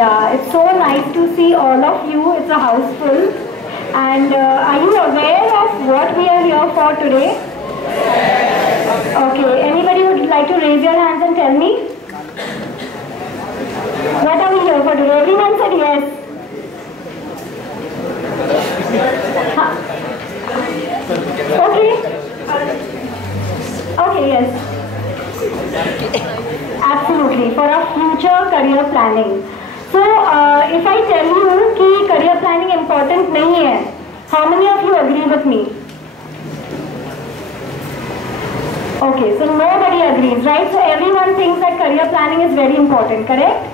Yeah, it's so nice to see all of you. It's a house full. And are you aware of what we are here for today? Okay, anybody would like to raise your hands and tell me? What are we here for today? Everyone said yes. Okay. Okay, yes. Absolutely, for our future career planning. So, if I tell you कि career planning important नहीं है, how many of you agree with me? Okay, so nobody agrees, right? So everyone thinks that career planning is very important, correct?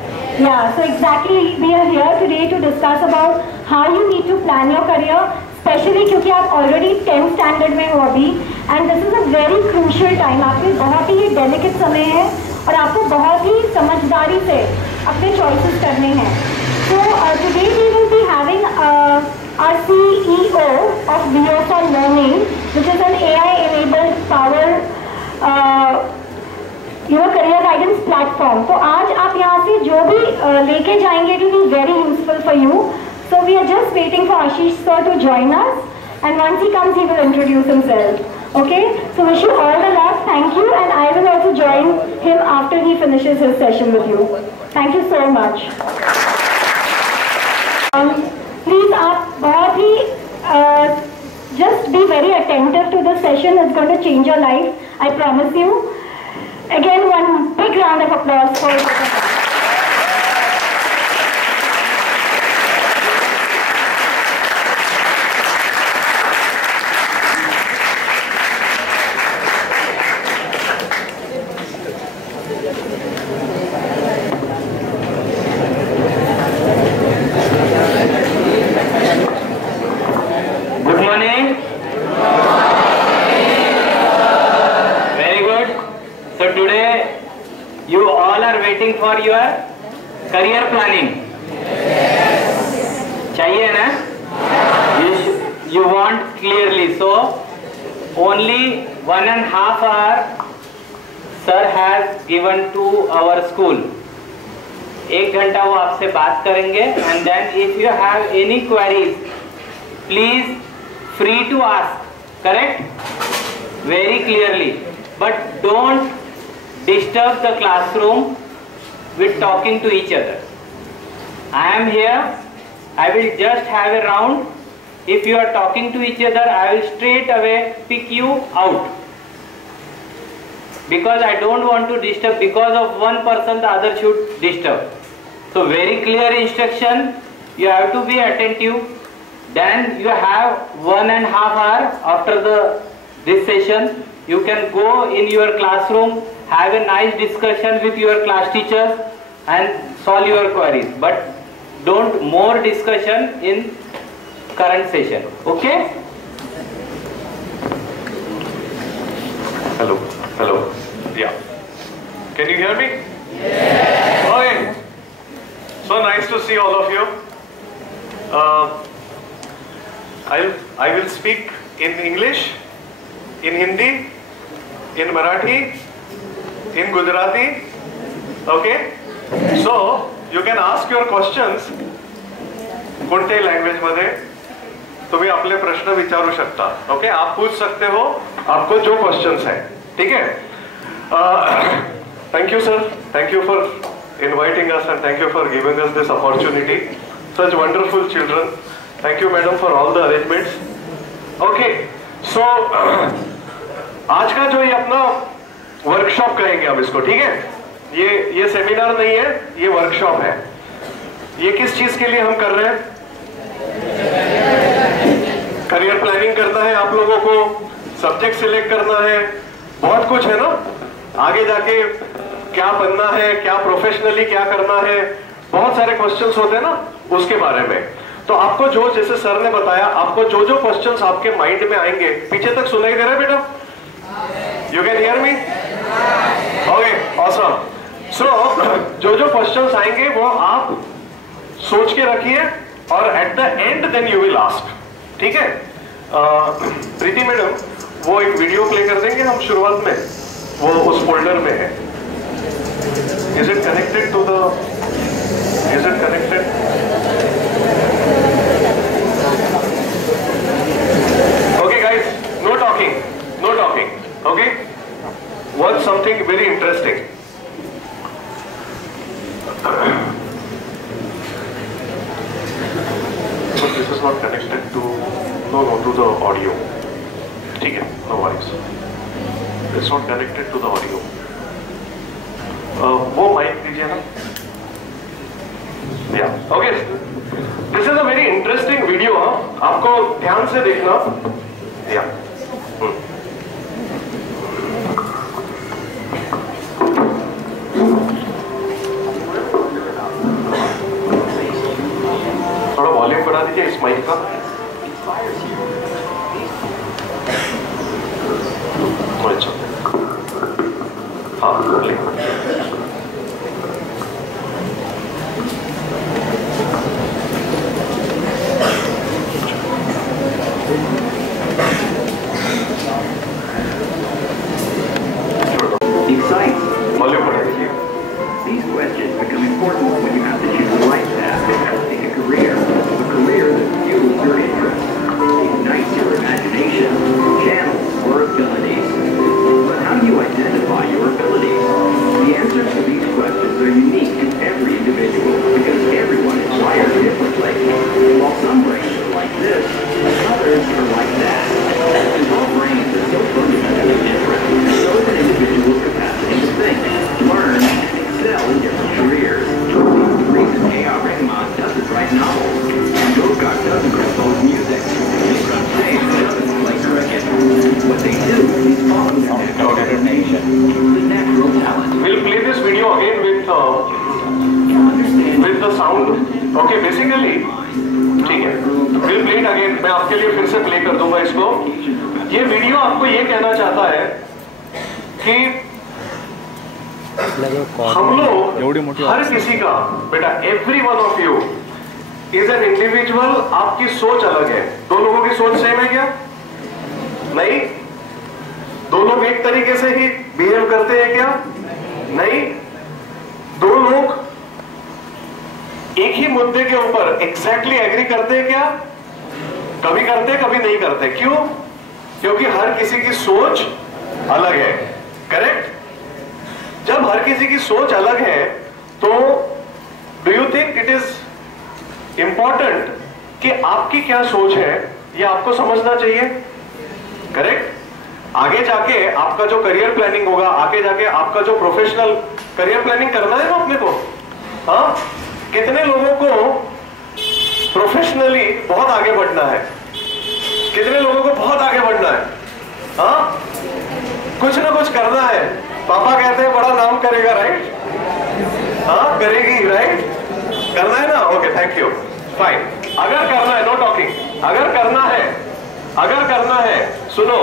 Yeah, so exactly we are here today to discuss about how you need to plan your career, especially क्योंकि आप already 10th standard में हो अभी, and this is a very crucial time. आपके बहुत ही delicate समय है और आपको बहुत ही समझदारी से अपने choices करने हैं. So today we will be having our CEO of VO for Learning, which is an AI-enabled power career guidance platform. तो आज आप यहाँ से जो भी लेके जाएंगे, it will be very useful for you. So we are just waiting for Ashish sir to join us, and once he comes, he will introduce himself. Okay? So wish you all the luck. Thank you, and I will also join him after he finishes his session with you. Thank you so much. Please, आप बहुत ही just be very attentive to the session. It's going to change your life. I promise you. Again, one big round of applause for for your career planning. चाहिए ना? You want clearly. So only 1.5 hour sir has given to our school. 1 घंटा वो आपसे बात करेंगे, and then if you have any queries, please free to ask. Correct? Very clearly. But don't disturb the classroom with talking to each other. I am here. I will just have a round. If you are talking to each other, I will straight away pick you out. Because I don't want to disturb. Because of one person, the other should disturb. So very clear instruction. You have to be attentive. Then you have 1.5 hour after this session. You can go in your classroom, have a nice discussion with your class teachers and solve your queries. But don't more discussion in current session. Okay? Hello. Hello. Yeah. Can you hear me? Yes. Okay. So nice to see all of you. I will speak in English, in Hindi, in Marathi, in Gujarati. Okay? So you can ask your questions. कोणत्याही language मध्ये तुम्ही आपले प्रश्न विचारू शकता. Okay? आप पूछ सकते हो आपको जो क्वेश्चंस हैं. ठीक है? Thank you sir. Thank you for inviting us and thank you for giving us this opportunity. Such wonderful children. Thank you madam for all the arrangements. Okay. So आज का जो ये अपना वर्कशॉप कहेंगे हम इसको. ठीक है? ये सेमिनार नहीं है, ये वर्कशॉप है. ये किस चीज के लिए हम कर रहे हैं? करियर प्लानिंग करना है आप लोगों को, सब्जेक्ट सिलेक्ट करना है, बहुत कुछ है ना. आगे जाके क्या बनना है, क्या प्रोफेशनली क्या करना है, बहुत सारे क्वेश्चंस होते हैं ना उसके बारे में. तो आपको जो जैसे सर ने बताया, आपको जो जो क्वेश्चंस आपके माइंड में आएंगे, पीछे तक सुनाई दे रहा है बेटा? You can hear me? Okay, awesome. So जो जो क्वेश्चंस आएंगे वो आप सोच के रखिए और at the end then you will ask. ठीक है? प्रीति मैडम वो एक वीडियो प्ले कर देंगे हम शुरुआत में, वो उस फोल्डर में है. Is it connected to the not connected to the audio. ठीक है, no worries. It's not connected to the audio. वो माइक दीजिए ना. Yeah. Okay. This is a very interesting video. आपको ध्यान से देखना. Yeah. थोड़ा वॉल्यूम बढ़ा दीजिए इस माइक का. हाँ बोलिए. वॉल्यूम बढ़ा दीजिए. These questions become important when you have to choose a life path and pick a career that fuels your interests, ignites your imagination, channels your abilities. But how do you identify your abilities? The answers to these questions are unique to every individual because everyone is wired differently. While some brains are like this, others are like that. And all brains are so fundamentally different, so is an individual's capacity to think, learn, and excel in different careers. The reason A.R. Rahman doesn't write novels, and Bogart doesn't compose music, and Steve James doesn't play cricket. What they do is follow their natural destination, the natural talent. We'll play this video again with the sound. Okay, basically, ठीक है. We'll play it again. मैं आपके लिए फिर से play कर दूंगा इसको. ये वीडियो आपको ये कहना चाहता है कि हम लोग हर किसी का बेटा every one of you is an individual. आपकी सोच अलग है. दो लोगों की सोच सेम है क्या? नहीं. दो लोग एक तरीके से ही बिहेव करते हैं क्या? नहीं. दो लोग एक ही मुद्दे के ऊपर एग्जैक्टली एग्री करते हैं क्या? कभी करते कभी नहीं करते. क्यों? क्योंकि हर किसी की सोच अलग है. करेक्ट. जब हर किसी की सोच अलग है तो do you think it is important कि आपकी क्या सोच है ये आपको समझना चाहिए? करेक्ट. आगे जाके आपका जो करियर प्लानिंग होगा, आगे जाके आपका जो प्रोफेशनल करियर प्लानिंग करना है ना अपने को. हाँ, कितने लोगों को प्रोफेशनली बहुत आगे बढ़ना है? कितने लोगों को बहुत आगे बढ़ना है? हाँ, कुछ ना कुछ करना है. पापा कहते हैं बड़ा नाम करेगा, राइट? हाँ, करेगी, राइट? करना है ना. Okay, thank you. फाइन. अगर करना है, नो टॉकिंग. अगर करना है, सुनो,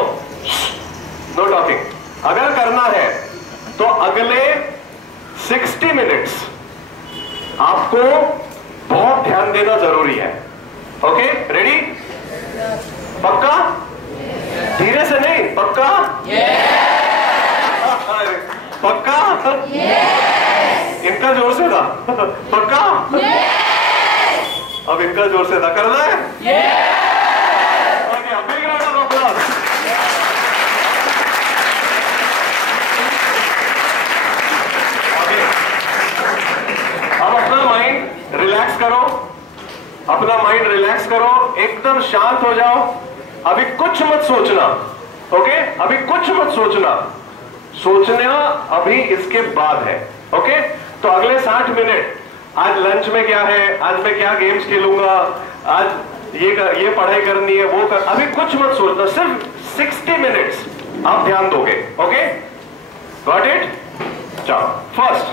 नो टॉकिंग. अगर करना है तो अगले 60 मिनट्स आपको बहुत ध्यान देना जरूरी है. Okay, ready? पक्का? धीरे से नहीं, पक्का? पक्का? इनका जोर से था. पक्का? अब इनका जोर से था. करना है? Okay, big round of applause. अब अपना माइंड रिलैक्स करो. अपना माइंड रिलैक्स करो. एकदम शांत हो जाओ. अभी कुछ मत सोचना. ओके, अभी कुछ मत सोचना. सोचना अभी इसके बाद है. ओके, तो अगले 60 मिनट, आज लंच में क्या है, आज मैं क्या गेम्स खेलूंगा, आज ये पढ़ाई करनी है, वो कर, अभी कुछ मत सोचना. सिर्फ 60 मिनट्स आप ध्यान दोगे. Okay, got it? चलो, फर्स्ट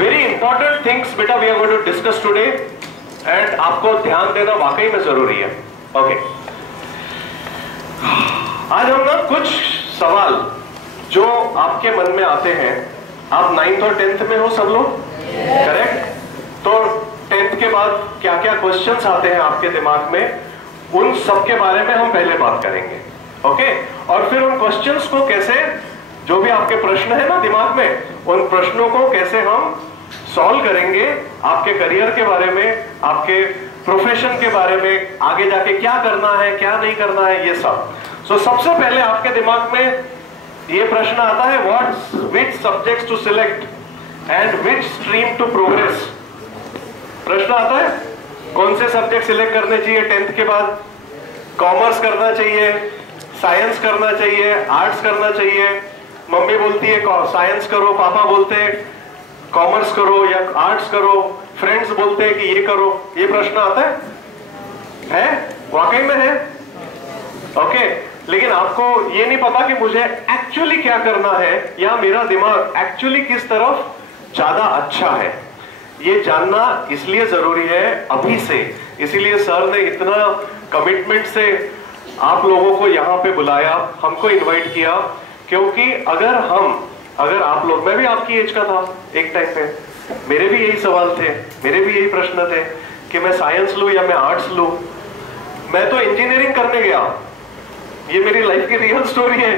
वेरी इंपॉर्टेंट थिंग्स बेटा we are going to discuss today and आपको ध्यान देना वाकई में जरूरी है. ओके, आज हम ना कुछ सवाल जो आपके मन में आते हैं. आप 9th और 10th में हो सब लोग, करेक्ट? तो 10th के बाद क्या क्या क्वेश्चंस आते हैं आपके दिमाग में, उन सब के बारे में हम पहले बात करेंगे. ओके, और फिर उन क्वेश्चंस को कैसे, जो भी आपके प्रश्न है ना दिमाग में, उन प्रश्नों को कैसे हम सॉल्व करेंगे. आपके करियर के बारे में, आपके प्रोफेशन के बारे में, आगे जाके क्या करना है, क्या नहीं करना है, ये सब. सो सबसे पहले आपके दिमाग में ये प्रश्न आता है, which subjects to select and which stream to progress. प्रश्न आता है? कौन से सब्जेक्ट सिलेक्ट करने चाहिए 10th के बाद? कॉमर्स करना चाहिए, साइंस करना चाहिए, आर्ट्स करना चाहिए? मम्मी बोलती है साइंस करो, पापा बोलते हैं कॉमर्स करो या आर्ट्स करो, फ्रेंड्स बोलते हैं कि ये करो। ये प्रश्न आता है? वाकई में है? ओके, लेकिन आपको ये नहीं पता कि मुझे एक्चुअली क्या करना है या मेरा दिमाग एक्चुअली किस तरफ ज्यादा अच्छा है। ये जानना इसलिए जरूरी है अभी से, इसीलिए सर ने इतना कमिटमेंट से आप लोगों को यहाँ पे बुलाया, हमको इनवाइट किया, क्योंकि अगर आप लोग, मैं भी आपकी एज का था एक टाइम पे, मेरे भी यही सवाल थे, मेरे भी यही प्रश्न थे कि मैं साइंस लूं या मैं आर्ट्स लूं। मैं तो इंजीनियरिंग करने गया, ये मेरी लाइफ की रियल स्टोरी है।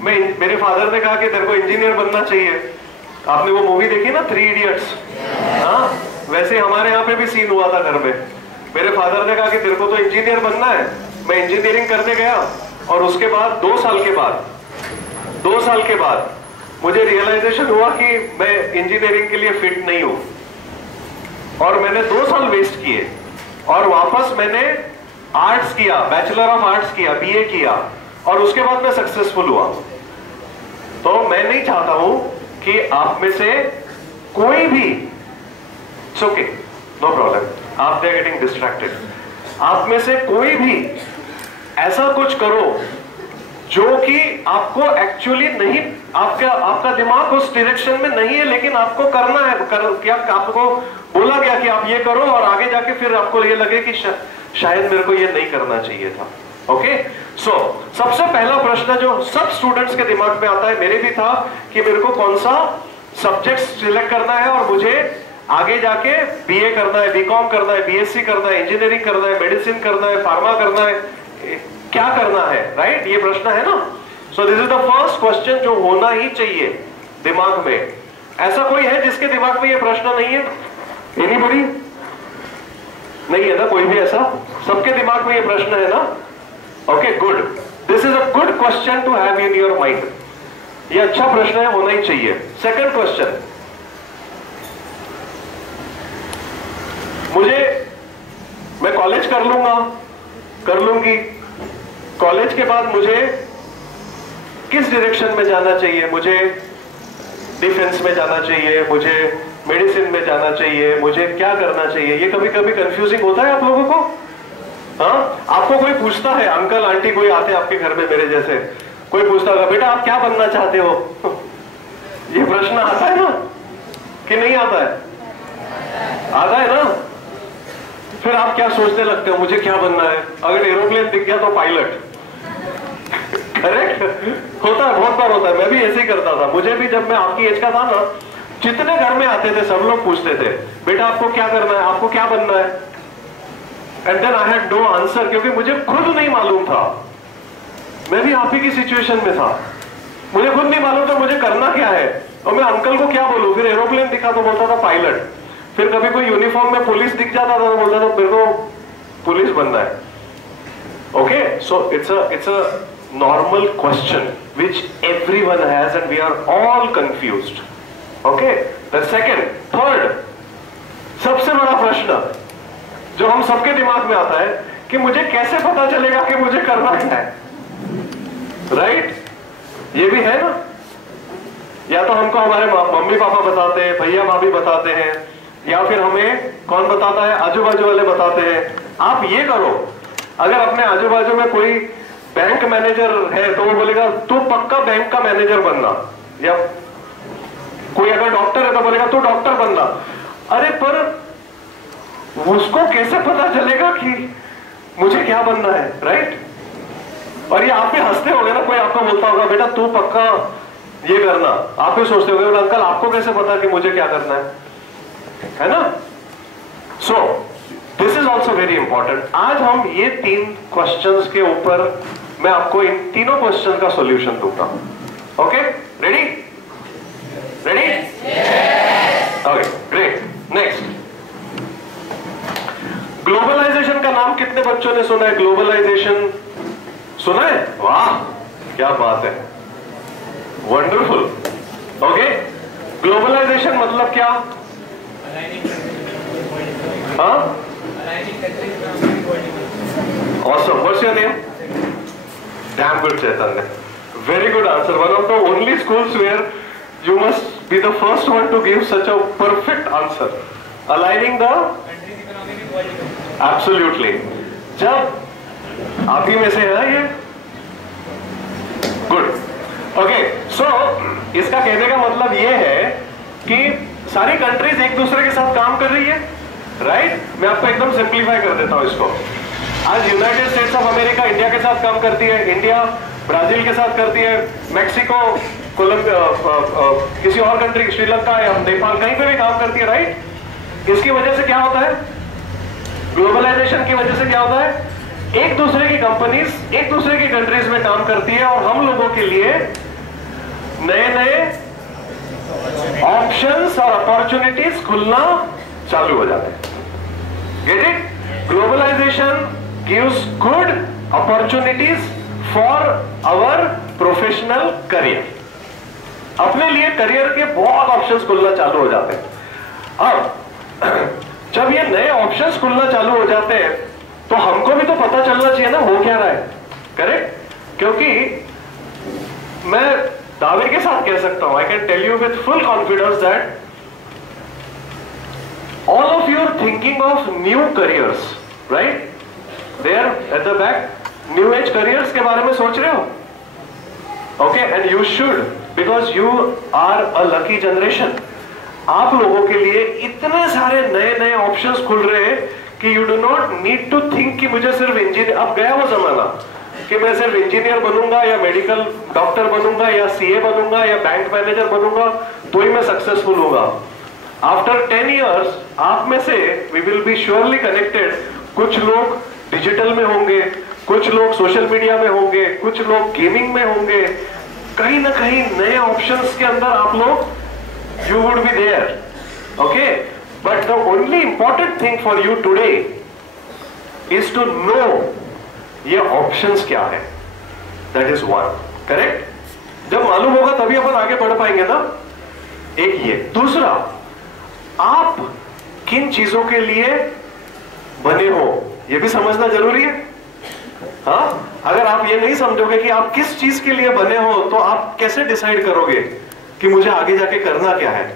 मेरे फादर ने कहा कि तेरे को इंजीनियर बनना चाहिए। आपने वो मूवी देखी ना 3 इडियट्स? हाँ, वैसे हमारे यहाँ पे भी सीन हुआ था घर में। मेरे फादर ने कहा कि तेरे को तो इंजीनियर बनना है। मैं इंजीनियरिंग करने गया और उसके बाद 2 साल के बाद मुझे रियलाइजेशन हुआ कि मैं इंजीनियरिंग के लिए फिट नहीं हूं, और मैंने 2 साल वेस्ट किए, और वापस मैंने आर्ट्स किया, बैचलर ऑफ आर्ट्स किया, बीए किया, और उसके बाद मैं सक्सेसफुल हुआ। तो मैं नहीं चाहता हूं कि आप में से कोई भी, इट्स ओके, नो प्रॉब्लम, आप दे गेटिंग डिस्ट्रैक्टेड, आप में से कोई भी ऐसा कुछ करो जो कि आपको एक्चुअली नहीं, आपका दिमाग उस डायरेक्शन में नहीं है, लेकिन आपको करना है। क्या आपको बोला गया कि आप ये करो, और आगे जाके फिर आपको ये लगे कि शायद मेरे को ये नहीं करना चाहिए था। ओके, सो सबसे पहला प्रश्न जो सब स्टूडेंट्स के दिमाग में आता है, मेरे भी था, कि मेरे को कौन सा सब्जेक्ट सिलेक्ट करना है और मुझे आगे जाके बीए करना है, बीकॉम करना है, बीएससी करना है, इंजीनियरिंग करना है, मेडिसिन करना है, फार्मा करना है, क्या करना है, राइट? ये प्रश्न है ना। So this is the first question जो होना ही चाहिए दिमाग में। ऐसा कोई है जिसके दिमाग में ये प्रश्न नहीं है? एनीबॉडी? नहीं है ना कोई भी ऐसा? सबके दिमाग में ये प्रश्न है ना? Okay, good, this is a good question to have in your mind. ये अच्छा प्रश्न है, होना ही चाहिए। सेकंड क्वेश्चन, मैं कॉलेज कर लूंगा, कर लूंगी, कॉलेज के बाद मुझे किस डायरेक्शन में जाना चाहिए? मुझे डिफेंस में जाना चाहिए, मुझे मेडिसिन में जाना चाहिए, मुझे क्या करना चाहिए? ये कभी कभी कंफ्यूजिंग होता है आप लोगों को? हाँ, आपको कोई पूछता है, अंकल आंटी कोई आते हैं आपके घर में मेरे जैसे, कोई पूछता होगा बेटा आप क्या बनना चाहते हो? ये प्रश्न आता है ना कि नहीं आता है? आता है ना? फिर आप क्या सोचने लगते हो, मुझे क्या बनना है? अगर एरोप्लेन दिख गया तो पायलट। करेक्ट? होता है, बहुत बार होता है। मैं भी ऐसे ही करता था। मुझे भी जब मैं आपकी एज का था ना, जितने घर में आते थे सब लोग पूछते थे बेटा आपको क्या करना है, आपको क्या बनना है? And then I had no answer, क्योंकि मुझे खुद नहीं मालूम था। मैं भी आप ही की सिचुएशन में था, मुझे खुद नहीं मालूम था मुझे करना क्या है, और मैं अंकल को क्या बोलूं? फिर एरोप्लेन दिखा तो बोलता था पायलट, फिर कभी कोई यूनिफॉर्म में पुलिस दिख जाता था तो बोलता था मेरे को पुलिस बनना है। Okay, so it's a normal question which everyone has and we are all confused. Okay, the second, third, सबसे बड़ा प्रश्न जो हम सबके दिमाग में आता है कि मुझे कैसे पता चलेगा कि मुझे करना क्या है? राइट? ये भी है ना? या तो हमको हमारे मम्मी पापा बताते हैं, भैया भाभी बताते हैं, या फिर हमें कौन बताता है? आजू बाजू वाले बताते हैं आप ये करो। अगर अपने आजू बाजू में कोई बैंक मैनेजर है तो वो बोलेगा तू पक्का बैंक का मैनेजर बनना, या कोई अगर डॉक्टर है तो बोलेगा तू डॉक्टर बनना। अरे पर उसको कैसे पता चलेगा कि मुझे क्या बनना है? राइट? और ये आप भी हंसते होगे ना, कोई आपको बोलता होगा बेटा तू पक्का ये करना, आप भी सोचते होगे अंकल आपको कैसे पता कि मुझे क्या करना है ना? So this is also very important. आज हम ये 3 क्वेश्चंस के ऊपर मैं आपको इन तीनों क्वेश्चन का सॉल्यूशन दूंगा। Okay, ready? Ready? Okay, great. Next, globalization का नाम कितने बच्चों ने सुना है? ग्लोबलाइजेशन सुना है? वाह क्या बात है, Huh? Awesome. What's your name? Damn good, Chaitanya. Very good answer. One of the only schools where you must be the first one to give such a perfect answer. Aligning the absolutely. जब आप ही में से है ये good. Okay, सो इसका कहने का मतलब ये है कि सारी कंट्रीज एक दूसरे के साथ काम कर रही है, राइट? मैं आपको एकदम सिंप्लीफाई कर देता हूं इसको. आज United states of America India के साथ काम करती है, इंडिया ब्राजील के साथ करती है, मैक्सिको, कोलंबिया, किसी और कंट्री, श्रीलंका या नेपाल, कहीं पे भी काम करती है, राइट? इसकी वजह से क्या होता है? ग्लोबलाइजेशन की वजह से क्या होता है? एक दूसरे की कंपनीज एक दूसरे की कंट्रीज में काम करती है और हम लोगों के लिए नए नए ऑप्शंस और अपॉर्चुनिटीज खुलना चालू हो जाते हैं. Get it? Globalization gives good opportunities for our professional career. अपने लिए करियर के बहुत ऑप्शंस खुलना चालू हो जाते हैं. अब जब ये नए ऑप्शंस खुलना चालू हो जाते हैं तो हमको भी तो पता चलना चाहिए ना हो क्या रहा है, करेक्ट? क्योंकि मैं दावे के साथ कह सकता हूं, I can tell you with full confidence that all of you are thinking of new careers, right? There at the back, new age careers के बारे में सोच रहे हो? Okay, and you should, because you are a lucky generation. आप लोगों के लिए इतने सारे नए नए ऑप्शंस खुल रहे हैं कि you do not need to think कि मुझे सिर्फ इंजीनियर, अब गया वो जमाना कि मैं सिर्फ इंजीनियर बनूंगा या मेडिकल डॉक्टर बनूंगा या सीए बनूंगा या बैंक मैनेजर बनूंगा तो ही मैं सक्सेसफुल होगा. आफ्टर 10 years आप में से we will be surely connected. कुछ लोग डिजिटल में होंगे, कुछ लोग सोशल मीडिया में होंगे, कुछ लोग गेमिंग में होंगे. कहीं ना कहीं नए ऑप्शंस के अंदर आप लोग you would be there. Okay, but the only important thing for you today is to know ये ऑप्शंस क्या है. That is one. करेक्ट? जब मालूम होगा तभी अपन आगे बढ़ पाएंगे ना. एक ये. दूसरा, आप किन चीजों के लिए बने हो यह भी समझना जरूरी है. हाँ, अगर आप ये नहीं समझोगे कि आप किस चीज के लिए बने हो तो आप कैसे डिसाइड करोगे कि मुझे आगे जाके करना क्या है.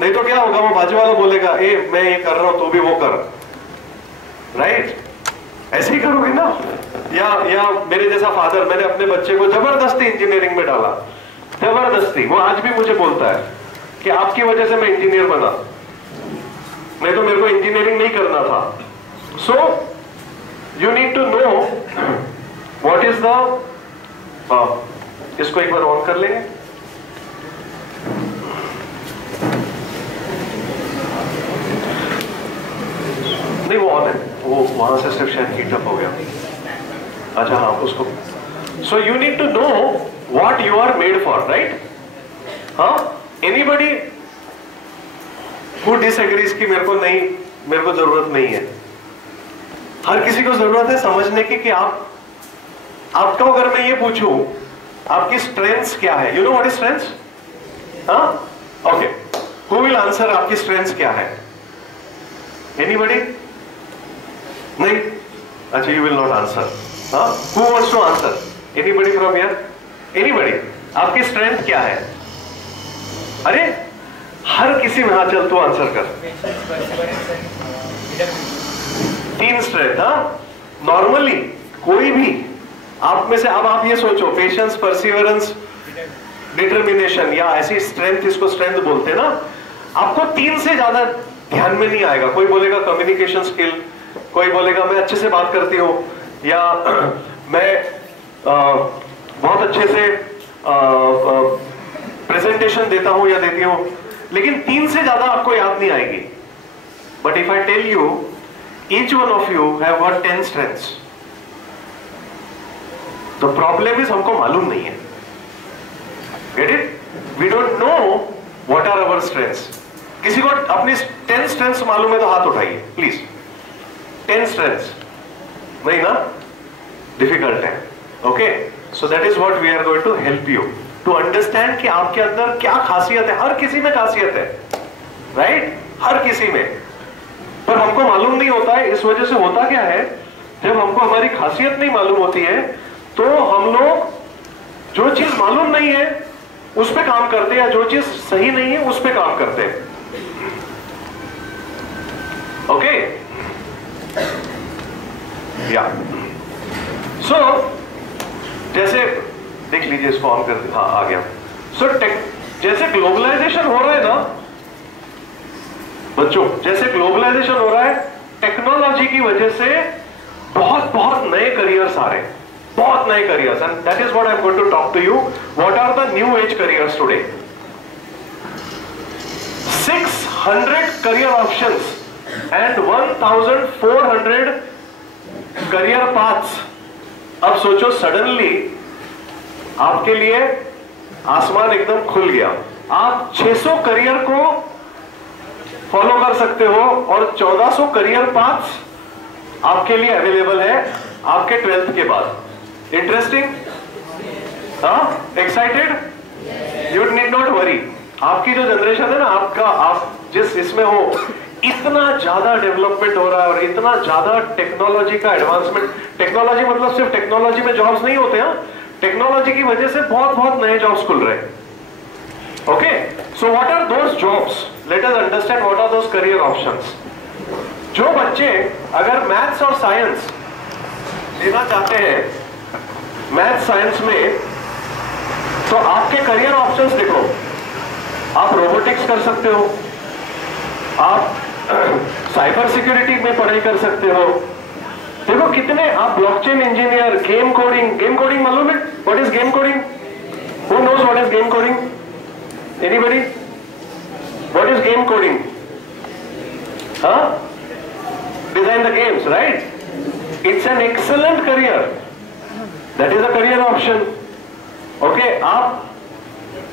नहीं तो क्या होगा, वो बाजू वाला बोलेगा ए मैं ये कर रहा हूं तो भी वो कर, राइट? ऐसे ही करोगे ना. या मेरे जैसा फादर, मैंने अपने बच्चे को जबरदस्ती इंजीनियरिंग में डाला, जबरदस्ती. वो आज भी मुझे बोलता है कि आपकी वजह से मैं इंजीनियर बना, नहीं तो मेरे को इंजीनियरिंग नहीं करना था. So you need to know what is the, इसको एक बार ऑन कर लेंगे. नहीं वो ऑन है, वो वहां से सिर्फ शायद हीटअप हो गया. अच्छा हाँ, उसको. So you need to know what you are made for, right? हाँ, एनीबडी हु डिसएग्रीज कि मेरे को जरूरत नहीं है. हर किसी को जरूरत है समझने की कि आपको अगर मैं ये पूछूं आपकी स्ट्रेंथ्स क्या है, you know what is strengths? हाँ, ओके. हु विल आंसर आपकी स्ट्रेंथ्स क्या है? एनीबडी? नहीं? अच्छा, यू विल नॉट आंसर. हाँ, who wants to answer? Anybody from here? Anybody? आपकी स्ट्रेंथ क्या है? अरे हर किसी में. हाँ चल तू आंसर कर. 3 स्ट्रेंथ. हाँ, नॉर्मली कोई भी आप में से, अब आप ये सोचो, पेशेंस, परसिवरेंस, डिटर्मिनेशन या ऐसी स्ट्रेंथ, इसको स्ट्रेंथ बोलते हैं ना, आपको 3 से ज्यादा ध्यान में नहीं आएगा. कोई बोलेगा कम्युनिकेशन स्किल, कोई बोलेगा मैं अच्छे से बात करती हूँ, या मैं बहुत अच्छे से प्रेजेंटेशन देता हूं या देती हूं. लेकिन 3 से ज्यादा आपको याद नहीं आएगी. But if I tell you each one of you have got 10 strengths, the problem is हमको मालूम नहीं है. Get it? We don't know what are our strengths. किसी को अपनी 10 स्ट्रेंथ्स मालूम है तो हाथ उठाइए प्लीज. 10 स्ट्रेंथ्स नहीं ना? डिफिकल्ट है. Okay, so that is what we are going to help you to understand कि आपके अंदर क्या खासियत है. हर किसी में खासियत है, राइट? हर किसी में. पर हमको मालूम नहीं होता है। इस वजह से होता क्या है, जब हमको हमारी खासियत नहीं मालूम होती है तो हम लोग जो चीज मालूम नहीं है उस पे काम करते हैं, या जो चीज सही नहीं है उस पे काम करते हैं। ओके, या सो जैसे देख लीजिए, इसको ऑन कर, हाँ आ गया। सो जैसे ग्लोबलाइजेशन हो रहा है ना बच्चों, जैसे ग्लोबलाइजेशन हो रहा है, टेक्नोलॉजी की वजह से बहुत बहुत नए करियर्स आ रहे हैं, बहुत नए careers, and that is what I am going to talk to you. What are the new age careers today? 600 career options and 1400 career paths. अब सोचो, सडनली आपके लिए आसमान एकदम खुल गया। आप 600 करियर को फॉलो कर सकते हो और 1400 करियर पाथ्स आपके लिए अवेलेबल है आपके 12th के बाद। इंटरेस्टिंग? हाँ, excited? You need not worry. आपकी जो जनरेशन है ना, आपका, आप जिस इसमें हो, इतना ज्यादा डेवलपमेंट हो रहा है और इतना ज्यादा टेक्नोलॉजी का एडवांसमेंट। टेक्नोलॉजी मतलब सिर्फ टेक्नोलॉजी में जॉब्स नहीं होते हैं, टेक्नोलॉजी की वजह से बहुत बहुत नए जॉब्स खुल रहे हैं। Okay, so what are those jobs? Let us understand what are those career options. जो बच्चे अगर मैथ्स और साइंस लेना चाहते हैं, मैथ्स साइंस में, तो आपके करियर ऑप्शंस देखो। आप रोबोटिक्स कर सकते हो, आप साइबर सिक्योरिटी में पढ़ाई कर सकते हो। देखो कितने, आप blockchain engineer, game coding. Game coding मालूम है? What is game coding? Who knows what is game coding? Anybody? What is game coding? हाँ, design the games, right? It's an excellent career, that is a career option. Okay, आप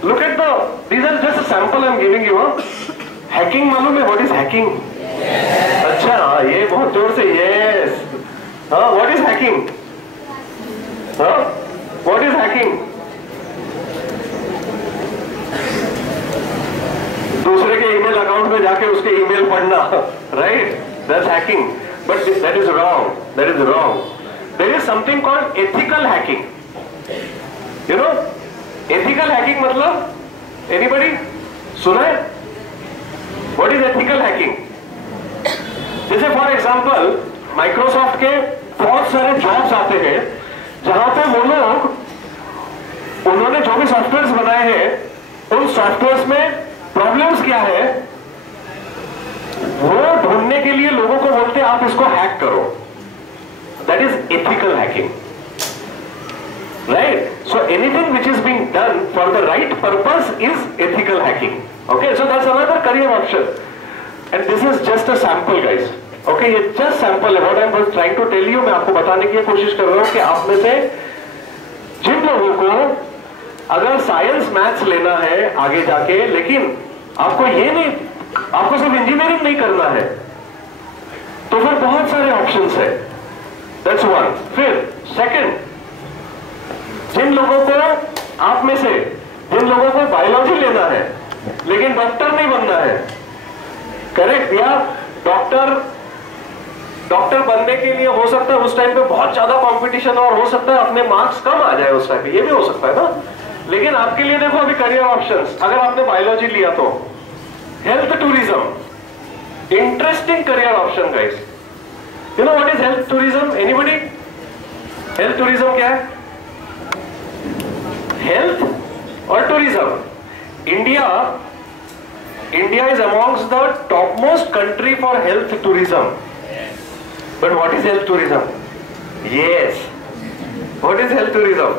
look at these are just a sample I'm giving you. Hacking मालूम है? What is hacking? अच्छा, ये बहुत जोर से yes. हाँ, व्हाट इज हैकिंग? हाँ, व्हाट इज हैकिंग? दूसरे के ईमेल अकाउंट में जाके उसके ईमेल पढ़ना, right? That's hacking, but that is wrong, that is wrong. There is something called ethical hacking, you know? Ethical hacking मतलब, एनीबॉडी सुना है? What is ethical hacking? जैसे फॉर एग्जांपल माइक्रोसॉफ्ट के बहुत सारे जॉब्स आते हैं जहां पे वो लोग, उन्होंने जो भी सॉफ्टवेयर्स बनाए हैं उन सॉफ्टवेयर्स में प्रॉब्लम्स क्या है वो ढूंढने के लिए लोगों को बोलते हैं आप इसको हैक करो। That is ethical hacking, right? So anything which is being done for the right purpose is ethical hacking. Okay, so that's another career option, and this is just a sample, guys. Okay, ये just sample है। What I'm trying to tell you, मैं आपको बताने की कोशिश कर रहा हूँ कि आप में से जिन लोगों को अगर साइंस मैथ्स लेना है आगे जाके, लेकिन आपको ये नहीं, आपको सिर्फ इंजीनियरिंग नहीं करना है, तो फिर बहुत सारे ऑप्शंस है। That's one. फिर सेकंड, जिन लोगों को, आप में से जिन लोगों को बायोलॉजी लेना है लेकिन डॉक्टर नहीं बनना है, करेक्ट? या डॉक्टर बनने के लिए हो सकता है उस टाइम पे बहुत ज्यादा कंपटीशन और हो सकता है अपने मार्क्स कम आ जाए उस टाइम पे, ये भी हो सकता है ना। लेकिन आपके लिए देखो अभी करियर ऑप्शंस, अगर आपने बायोलॉजी लिया तो health tourism, interesting career option guys. You know what is health tourism? Anybody? Health tourism क्या है? हेल्थ और tourism, India is amongst the topmost country for health tourism. But what is health tourism? Yes, what is health tourism?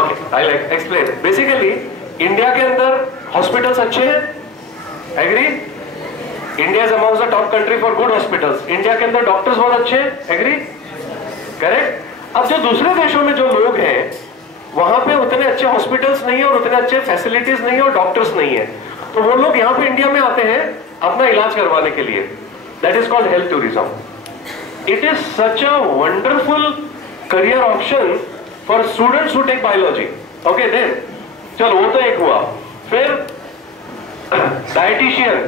Okay, I'll explain. Basically, India के अंदर hospitals अच्छे हैं, agree? India is amongst the top country for good hospitals. India के अंदर doctors बहुत अच्छे हैं, agree? Correct? अब जो दूसरे देशों में जो लोग हैं वहां पे उतने अच्छे हॉस्पिटल्स नहीं है और उतने अच्छे फैसिलिटीज नहीं है और डॉक्टर्स नहीं है, तो वो लोग यहाँ पे इंडिया में आते हैं अपना इलाज करवाने के लिए। That is called health tourism. It is such a wonderful career option for students who take biology. Okay, then चलो वो तो एक हुआ। फिर dietitian,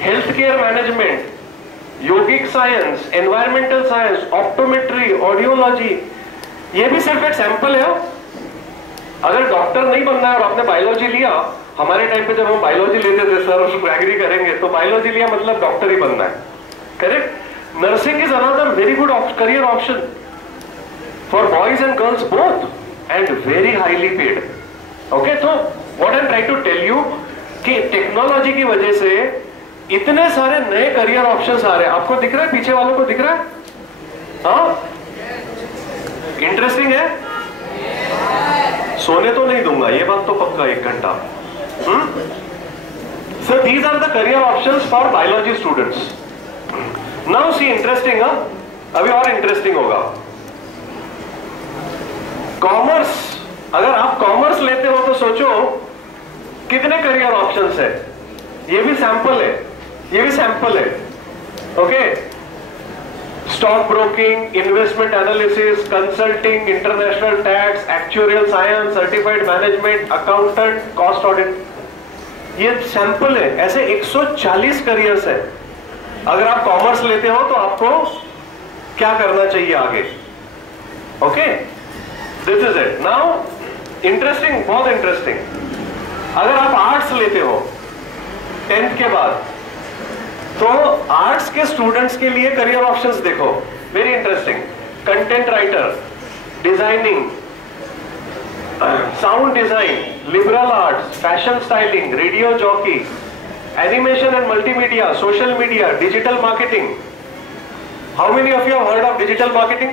health care management, yogic science, environmental science, optometry, audiology, ये भी सिर्फ एक सैंपल है। अगर डॉक्टर नहीं बनना है और आपने बायोलॉजी लिया, हमारे टाइम पे जब हम बायोलॉजी लेते थे सर, उसको एग्री करेंगे, तो बायोलॉजी लिया मतलब डॉक्टर ही बनना है, correct. Nursing is another very good career option for boys and girls both and very highly paid. Okay, तो what I am trying to tell you कि टेक्नोलॉजी की वजह से इतने सारे नए करियर ऑप्शंस आ रहे हैं। आपको दिख रहा है, पीछे वालों को दिख रहा है? हाँ, इंटरेस्टिंग है। सोने तो नहीं दूंगा, ये बात तो पक्का, 1 घंटा। So these are the career options for biology students. Now see interesting, अभी और इंटरेस्टिंग होगा। कॉमर्स, अगर आप कॉमर्स लेते हो तो सोचो कितने करियर ऑप्शंस है। ये भी सैंपल है, ये भी सैंपल है। Okay, stock broking, investment analysis, consulting, international tax, actuarial science, certified management, accountant, cost audit, ये सैंपल है। ऐसे 140 करियर्स है। अगर आप कॉमर्स लेते हो तो आपको क्या करना चाहिए आगे? Okay, this is it. Now interesting, बहुत इंटरेस्टिंग। अगर आप आर्ट्स लेते हो 10th के बाद, तो आर्ट्स के स्टूडेंट्स के लिए करियर ऑप्शंस देखो, very interesting. Content writer, designing, sound design, liberal arts, fashion styling, radio jockey, animation and multimedia, social media, digital marketing. How many of you have heard of digital marketing?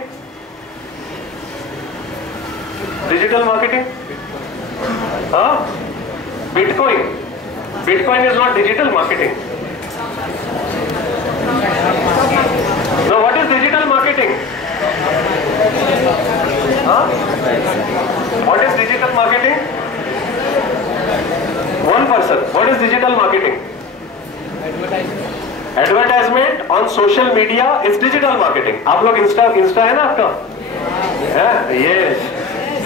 Digital marketing, हाँ, bitcoin. Bitcoin is not digital marketing. Now what is digital marketing? Huh? What is digital marketing? One person. What is digital marketing? Advertisement on social media is digital marketing. आप लोग Insta है ना आपका? है, ये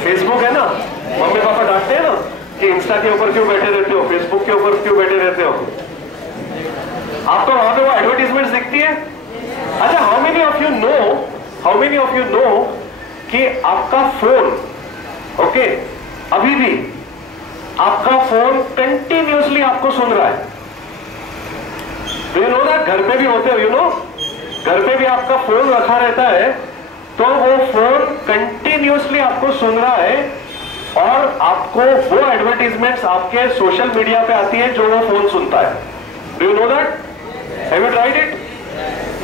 Facebook है ना? Mummy papa डांटते हैं ना कि इंस्टा के ऊपर क्यों बैठे रहते हो, फेसबुक के ऊपर क्यों बैठे रहते हो? आपको वहां पे वो एडवर्टीजमेंट दिखती है। अच्छा, how many of you know कि आपका फोन, ओके, अभी भी आपका फोन कंटिन्यूअसली आपको सुन रहा है। यू नो ना, घर पे भी होते हो, यू नो, घर पे भी आपका फोन रखा रहता है, तो वो फोन कंटिन्यूअसली आपको सुन रहा है और आपको वो एडवर्टीजमेंट्स आपके सोशल मीडिया पे आती है जो वो फोन सुनता है। Do you know that? Have you tried it?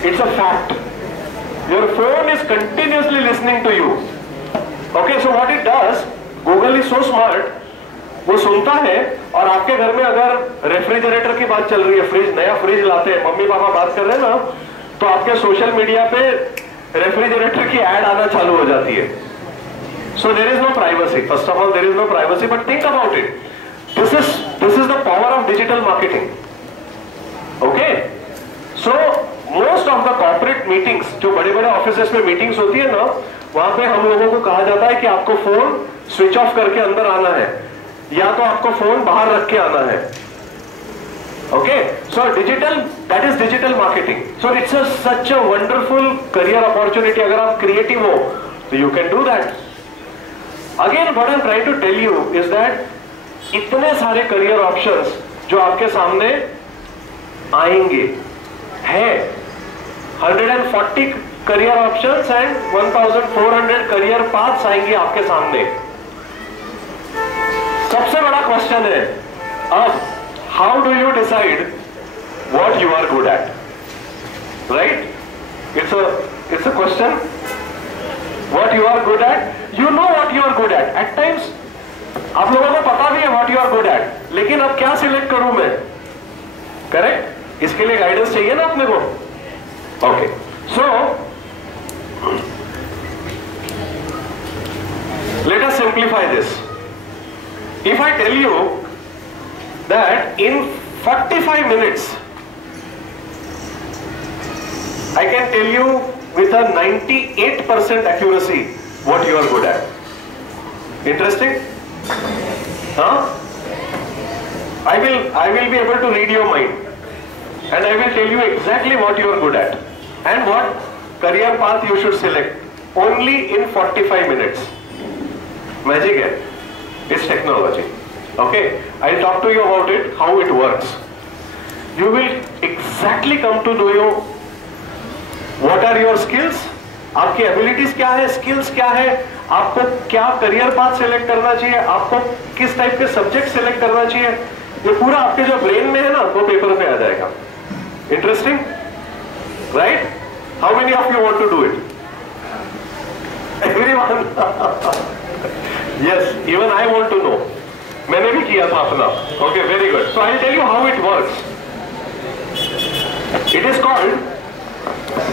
It's a fact. Your phone is continuously listening to you. Okay, so what it does, Google is so smart, वो सुनता है और आपके घर में अगर रेफ्रिजरेटर की बात चल रही है, फ्रिज, नया फ्रिज लाते हैं, मम्मी पापा बात कर रहे हैं ना, तो आपके सोशल मीडिया पे रेफ्रिजरेटर की एड आना चालू हो जाती है। So there is no privacy. First of all, there is no privacy, but think about it. This is the power of digital marketing. Okay? So most of the corporate meetings, जो बड़े बड़े offices में meetings होती है ना, वहां पे हम लोगों को कहा जाता है कि आपको फोन स्विच ऑफ करके अंदर आना है, या तो आपको फोन बाहर रख के आना है। Okay, so digital, that is digital marketing. So it's such a wonderful career opportunity. अगर आप क्रिएटिव हो तो you can do that. Again what I am trying to tell you is that इतने सारे करियर ऑप्शंस जो आपके सामने आएंगे है, 140 career options and 1400 career paths आएंगे आपके सामने। सबसे बड़ा क्वेश्चन है अब, how do you decide what you are good at? Right, it's a question. What you are good at, you know what you are good at. At times आप लोगों को पता भी है what you are good at, लेकिन अब क्या select करूं मैं? करेक्ट, इसके लिए गाइडेंस चाहिए ना अपने को। Okay, so let us simplify this. If I tell you that in 45 minutes I can tell you with a 98% accuracy what you are good at. Interesting? Huh? I will be able to read your mind. and I will tell you exactly what you are good at and what career path you should select only in 45 minutes. Magic है, it's technology. Okay, I'll talk to you about it, how it works. You will exactly come to know you what are your skills, आपकी abilities क्या है, skills क्या है, आपको क्या career path select करना चाहिए, आपको किस type के subject select करना चाहिए, ये पूरा आपके जो brain में है ना, वो paper पे आ जाएगा. Interesting, right? How many of you want to do it? Everyone. Yes, even I want to know. मैंने भी किया था अपना. Okay, very good. So I'll tell you how it works. It is called,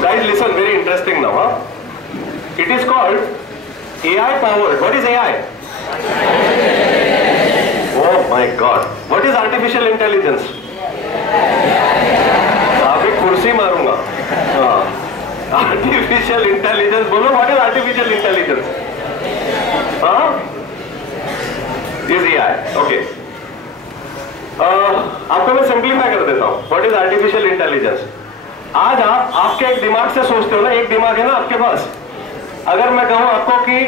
guys listen, very interesting now, huh? It is called AI powered. What is AI? Oh my God. What is artificial intelligence? अभी कुर्सी मारूंगा. Artificial intelligence. बोलो, what is artificial intelligence? हाँ? Is AI. Okay. आपको मैं simplify कर देता हूँ. What is artificial intelligence? आज आप आपके एक दिमाग से सोचते हो ना, एक दिमाग है ना आपके पास. अगर मैं कहूँ आपको कि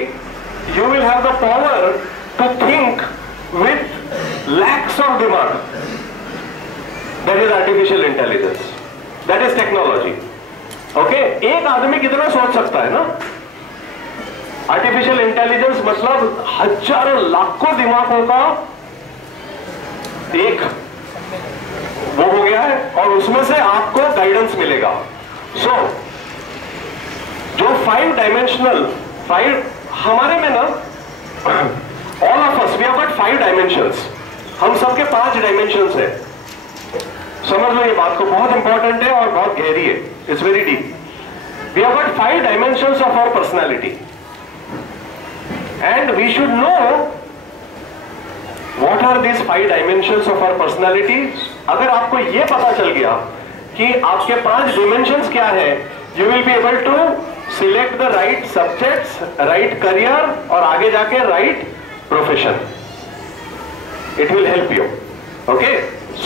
you will have the power to think with lakhs of दिमाग, that is artificial intelligence. That is technology. Okay? एक आदमी कितना सोच सकता है ना? आर्टिफिशियल इंटेलिजेंस मतलब हजारों लाखों दिमागों का एक वो हो गया है और उसमें से आपको गाइडेंस मिलेगा. सो जो 5 डायमेंशनल, 5 हमारे में ना, all of us we have got 5 dimensions. हम सबके 5 डायमेंशंस है. समझ लो ये बात को, बहुत इंपॉर्टेंट है और बहुत गहरी है. It's very deep. We have got 5 dimensions of our personality and we should know what are these 5 dimensions of our personality. अगर आपको ये पता चल गया कि आपके 5 dimensions क्या है, you will be able to select the right subjects, right career और आगे जाके right profession. It will help you. Okay?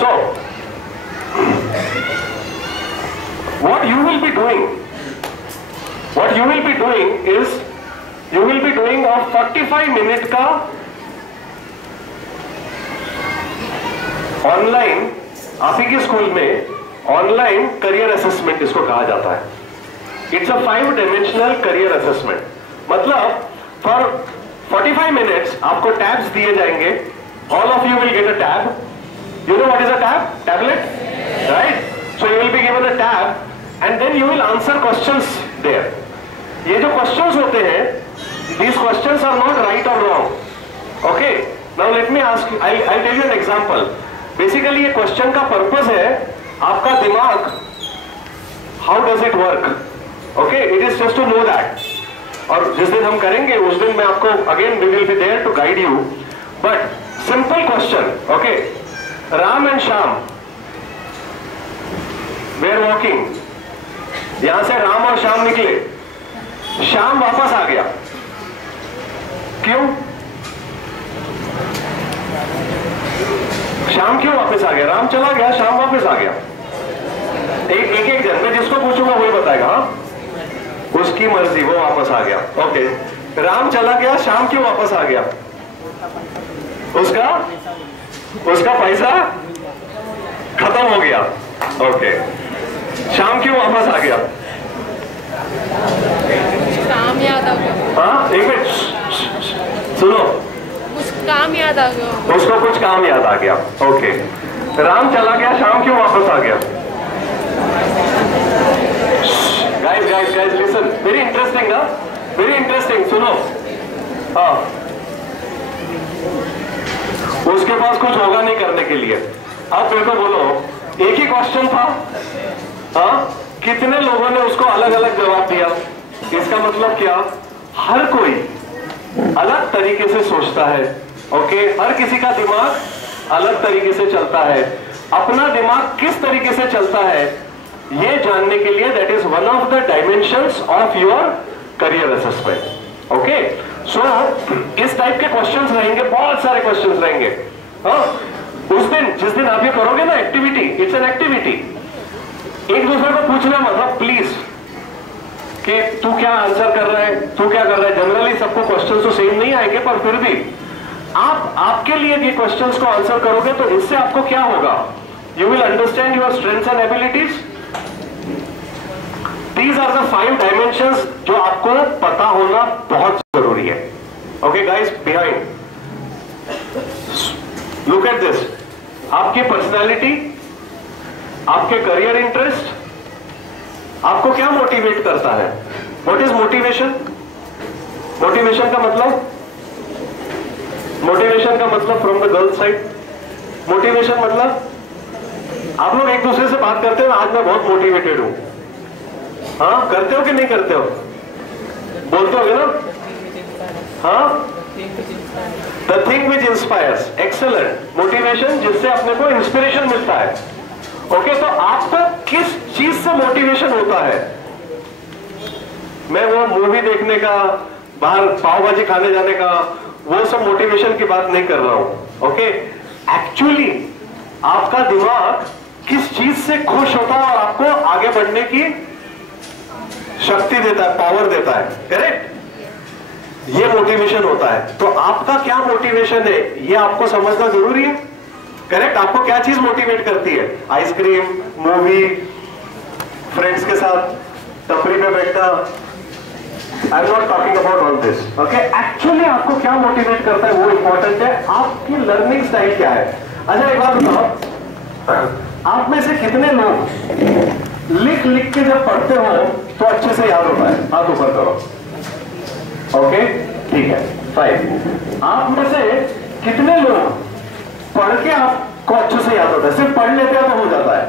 So what you will be doing is you will be doing a 45 minute का online, आप ही के school में online career assessment इसको कहा जाता है. It's a 5 dimensional career assessment. मतलब फॉर 45 मिनट्स आपको टैब्स दिए जाएंगे. All of you will get a tab. You know what is a tab? Tablet, right? So you will be given a tab and then you will answer questions there. ये जो questions होते हैं, these questions are not right or wrong. Okay, now let me ask you, I'll tell you an example. Basically ये question का purpose है आपका दिमाग, how does it work? Okay, it is just to know that. और जिस दिन हम करेंगे उस दिन मैं आपको again we will be there to guide you. But simple question. Okay, Ram and Shyam were walking. यहाँ से राम और श्याम निकले. श्याम वापस आ गया. क्यों? श्याम क्यों वापस आ गया? राम चला गया, श्याम वापस आ गया. एक जन, मैं जिसको पूछूंगा वही बताएगा. हाँ, उसकी मर्जी, वो वापस आ गया. ओके, राम चला गया, श्याम क्यों वापस आ गया? उसका पैसा खत्म हो गया. ओके, श्याम क्यों वापस आ गया? काम याद आ गया. हाँ, एक मिनट सुनो. कुछ काम याद आ गया. उसको कुछ काम याद आ गया. ओके, राम चला गया, श्याम क्यों वापस आ गया? गाइस लिसन, वेरी इंटरेस्टिंग ना, वेरी इंटरेस्टिंग. सुनो. हाँ, उसके पास कुछ होगा नहीं करने के लिए. अब मेरे को बोलो, एक ही क्वेश्चन था. हाँ, कितने लोगों ने उसको अलग अलग जवाब दिया? इसका मतलब क्या? हर कोई अलग तरीके से सोचता है. ओके, हर किसी का दिमाग अलग तरीके से चलता है. अपना दिमाग किस तरीके से चलता है ये जानने के लिए, that is one of the dimensions of your career assessment. Okay, so इस टाइप के क्वेश्चंस रहेंगे, बहुत सारे क्वेश्चंस रहेंगे. हाँ, उस दिन जिस दिन आप ये करोगे ना एक्टिविटी, इट्स एन एक्टिविटी. एक दूसरे को पूछना मतलब प्लीज कि तू क्या आंसर कर रहा है, तू क्या कर रहा है। जनरली सबको क्वेश्चन तो सेम नहीं आएंगे, पर फिर भी आप आपके लिए ये क्वेश्चंस को आंसर करोगे तो इससे आपको क्या होगा, you will understand your strengths and abilities. These are the 5 dimensions जो आपको पता होना बहुत जरूरी है। Okay guys, behind look at this, आपकी पर्सनैलिटी, आपके करियर इंटरेस्ट आपको क्या मोटिवेट करता है। What is motivation? मोटिवेशन का मतलब, मोटिवेशन का मतलब from the girl side, motivation मतलब आप लोग एक दूसरे से बात करते हो, आज मैं बहुत मोटिवेटेड हूं, हाँ करते हो कि नहीं करते हो? बोलते हो ना? हाँ, the thing which inspires, excellent. Motivation जिससे अपने को इंस्पिरेशन मिलता है। ओके, तो आपको किस चीज से मोटिवेशन होता है? मैं वो मूवी देखने का, बाहर पाव भाजी खाने जाने का, वो सब मोटिवेशन की बात नहीं कर रहा हूं। ओके, एक्चुअली आपका दिमाग किस चीज से खुश होता है और आपको आगे बढ़ने की शक्ति देता है, पावर देता है, करेक्ट? ये मोटिवेशन होता है। तो आपका क्या मोटिवेशन है ये आपको समझना जरूरी है, करेक्ट? आपको क्या चीज मोटिवेट करती है? आइसक्रीम, मूवी, फ्रेंड्स के साथ टपरी पे बैठना। I am not talking about all this, okay? Actually आपको क्या मोटिवेट करता है वो इंपॉर्टेंट है। आपकी लर्निंग स्टाइल क्या है? अच्छा एक बात बताओ, आप में से कितने लोग लिख लिख के जब पढ़ते हो तो अच्छे से याद होता है? हाथ ऊपर करो। ओके, ठीक है, फाइन। आप में से कितने लोग पढ़ के आपको अच्छे से याद होता है? सिर्फ पढ़ लेते हो तो हो जाता है,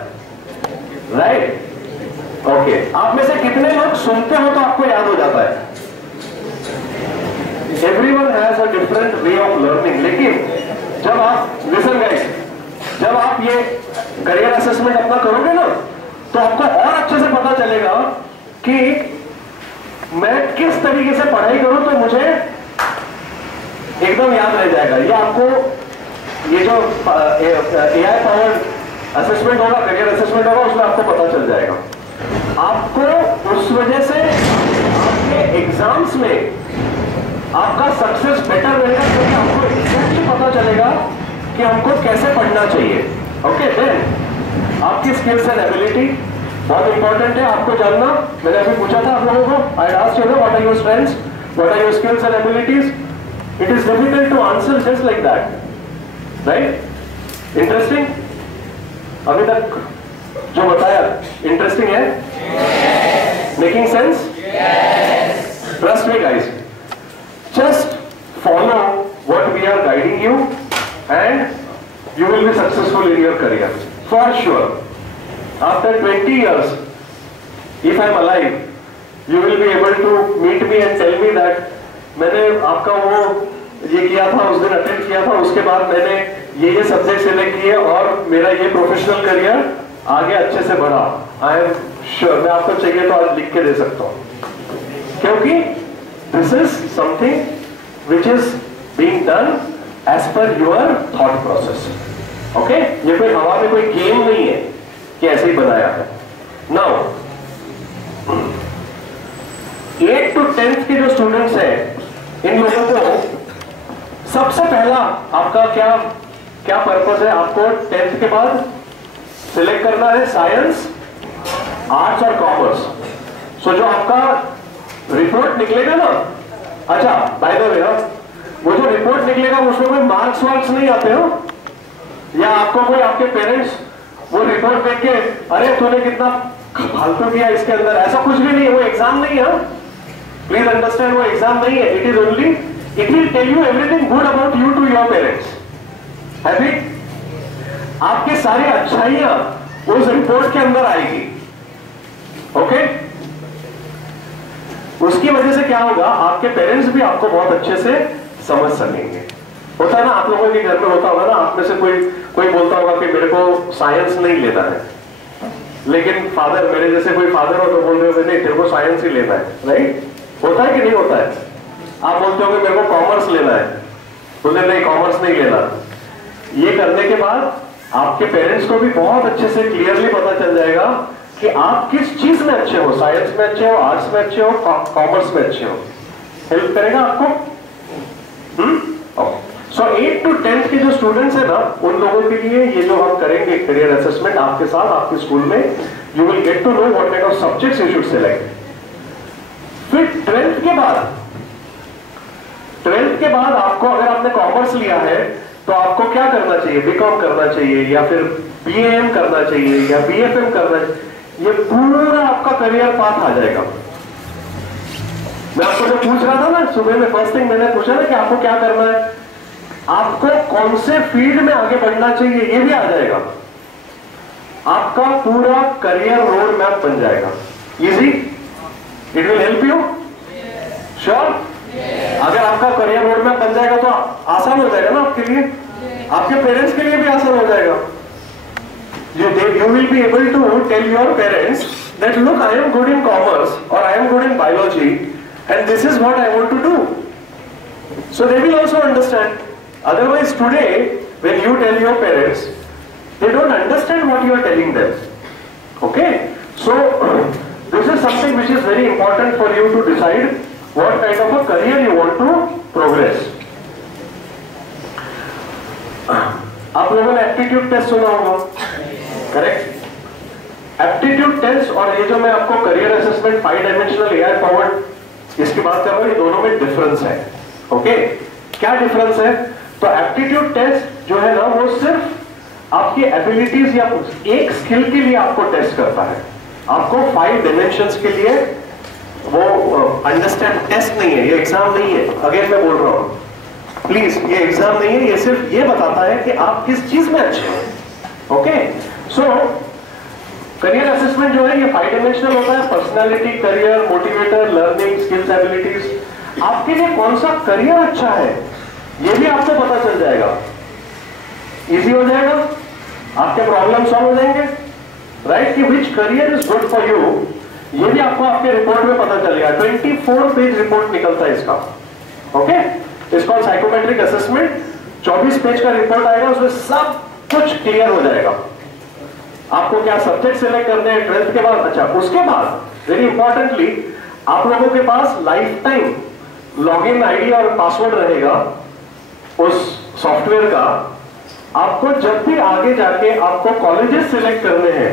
राइट? ओके, आप में से कितने लोग सुनते हो तो आपको याद हो जाता है? Everyone has a different way of learning. लेकिन जब आप, लिसन गाइस, जब आप ये करियर असेसमेंट अपना करोगे ना तो आपको और अच्छे से पता चलेगा कि मैं किस तरीके से पढ़ाई करूं तो मुझे एकदम याद रह जाएगा। ये आपको, ये जो AI पावर्ड असेसमेंट होगा, करियर असेसमेंट होगा, उसमें आपको पता चल जाएगा। आपको उस वजह से आपके एग्जाम्स में आपका सक्सेस बेटर रहेगा, क्योंकि आपको एग्जैक्टली पता चलेगा कि हमको कैसे पढ़ना चाहिए। ओके, देन आपकी स्किल्स एंड एबिलिटी बहुत इंपॉर्टेंट है आपको जानना। मैंने अभी पूछा था आप लोगों को, I asked you what are your strengths, what are your skills and abilities. It is difficult to answer just like that, right? Interesting? अभी तक जो बताया इंटरेस्टिंग है? Making sense? Trust me guys, just follow what we are guiding you and you will be successful in your career for sure. After 20 years, if I am alive, you will be able to meet me and tell me that मैंने आपका वो ये किया था, उस दिन attend किया था, उसके बाद मैंने ये सब्जेक्ट सिलेक्ट किए और मेरा ये प्रोफेशनल करियर आगे अच्छे से बढ़ा। आई एम श्योर, मैं आपको चाहिए तो आज लिख के दे सकता हूँ, क्योंकि this is something which is being done as per your thought process. Okay, ये कोई हवा में कोई गेम नहीं है कि ऐसे ही बनाया है। नाउ 8 to 10th के जो स्टूडेंट्स हैं, इन लोगों को सबसे पहला आपका क्या पर्पस है? आपको 10th के बाद सिलेक्ट करना है साइंस, आर्ट्स और कॉमर्स। सो जो आपका रिपोर्ट निकलेगा ना, अच्छा बाय द वे, वो जो रिपोर्ट निकलेगा उसमें कोई मार्क्स वार्क्स नहीं आते हो, या आपको कोई आपके पेरेंट्स वो रिपोर्ट देख के अरे तूने कितना फालतू किया इसके अंदर, ऐसा कुछ भी नहीं है। वो एग्जाम नहीं है, प्लीज अंडरस्टैंड, वो एग्जाम नहीं है। It is only, it will tell you everything good about you to your parents. Heavy, आपकी सारी अच्छाइयां उस रिपोर्ट के अंदर आएगी। ओके, उसकी वजह से क्या होगा, आपके पेरेंट्स भी आपको बहुत अच्छे से समझ सकेंगे। होता है ना, आप लोगों के घर में होता होगा ना, आप में से कोई बोलता होगा कि मेरे को साइंस नहीं लेना है, लेकिन फादर, मेरे जैसे कोई फादर हो तो बोल रहे हो नहीं तेरे को साइंस ही लेना है, राइट? होता है कि नहीं होता है? आप बोलते हो कि मेरे को कॉमर्स लेना है, बोलते नहीं कॉमर्स नहीं लेना। ये करने के बाद आपके पेरेंट्स को भी बहुत अच्छे से क्लियरली पता चल जाएगा कि आप किस चीज में अच्छे हो, साइंस में अच्छे हो, आर्ट्स में अच्छे हो, कॉमर्स में अच्छे हो। हेल्प करेगा आपको। सो 8 to 10th के जो स्टूडेंट्स हैं ना, उन लोगों के लिए ये जो हम करेंगे करियर असेसमेंट आपके साथ आपके स्कूल में, you will get to know what kind of subjects you should select. फिर 12th के बाद आपको, अगर आपने कॉमर्स लिया है तो आपको क्या करना चाहिए, बीकॉम करना चाहिए या फिर बीएएम करना चाहिए या बीएफएम करना चाहिए, ये पूरा आपका करियर पाथ आ जाएगा। मैं आपको जो पूछ रहा था ना सुबह में, फर्स्ट थिंग मैंने पूछा ना कि आपको क्या करना है, आपको कौन से फील्ड में आगे बढ़ना चाहिए, ये भी आ जाएगा। आपका पूरा करियर रोड मैप बन जाएगा। Easy, it will help you, sure. अगर आपका करियर रोड मैप बन जाएगा तो आसान हो जाएगा ना आपके लिए, आपके पेरेंट्स के लिए भी आसान हो जाएगा। You will be able to tell your parents that look, I am good in commerce or I am good in biology and this is what I want to do. So they will also understand. Otherwise today when you tell your parents, they don't understand what you are telling them. Okay? So this is something which is very important for you to decide what kind of a career you want to progress. आप लोगों ने aptitude test सुना होगा, correct. Aptitude test और ये जो मैं आपको career assessment 5 dimensional AI powered इसकी बात कर रहा हूं, ये दोनों में डिफरेंस है। ओके, क्या डिफरेंस है? तो एप्टीट्यूड टेस्ट जो है ना, वो सिर्फ आपकी एबिलिटीज या एक स्किल के लिए आपको टेस्ट करता है। आपको 5 डायमेंशंस के लिए वो अंडरस्टैंड टेस्ट नहीं है, ये एग्जाम नहीं है। अगेन मैं बोल रहा हूं, प्लीज, ये एग्जाम नहीं है, ये सिर्फ ये बताता है कि आप किस चीज में अच्छे हैं। ओके, सो करियर असेसमेंट जो है ये 5 डायमेंशनल होता है, personality, career, motivator, learning, skills, abilities. आपके लिए कौन सा करियर अच्छा है ये भी आपको पता चल जाएगा, इजी हो जाएगा, आपके प्रॉब्लम सॉल्व हो जाएंगे, राइट, कि which career is good for you, ये भी आपको आपके रिपोर्ट में पता चलेगा। 24 पेज रिपोर्ट निकलता है इसका। ओके, इसका साइकोमेट्रिक असेसमेंट 24 पेज का रिपोर्ट आएगा, उसमें सब कुछ क्लियर हो जाएगा। आपको क्या सब्जेक्ट सिलेक्ट करने हैं 12th के बाद। अच्छा, उसके बाद वेरी इंपॉर्टेंटली आप लोगों के पास लाइफ टाइम लॉगिन आईडी और पासवर्ड रहेगा उस सॉफ्टवेयर का। आपको जब भी आगे जाके आपको कॉलेजेस सिलेक्ट करने हैं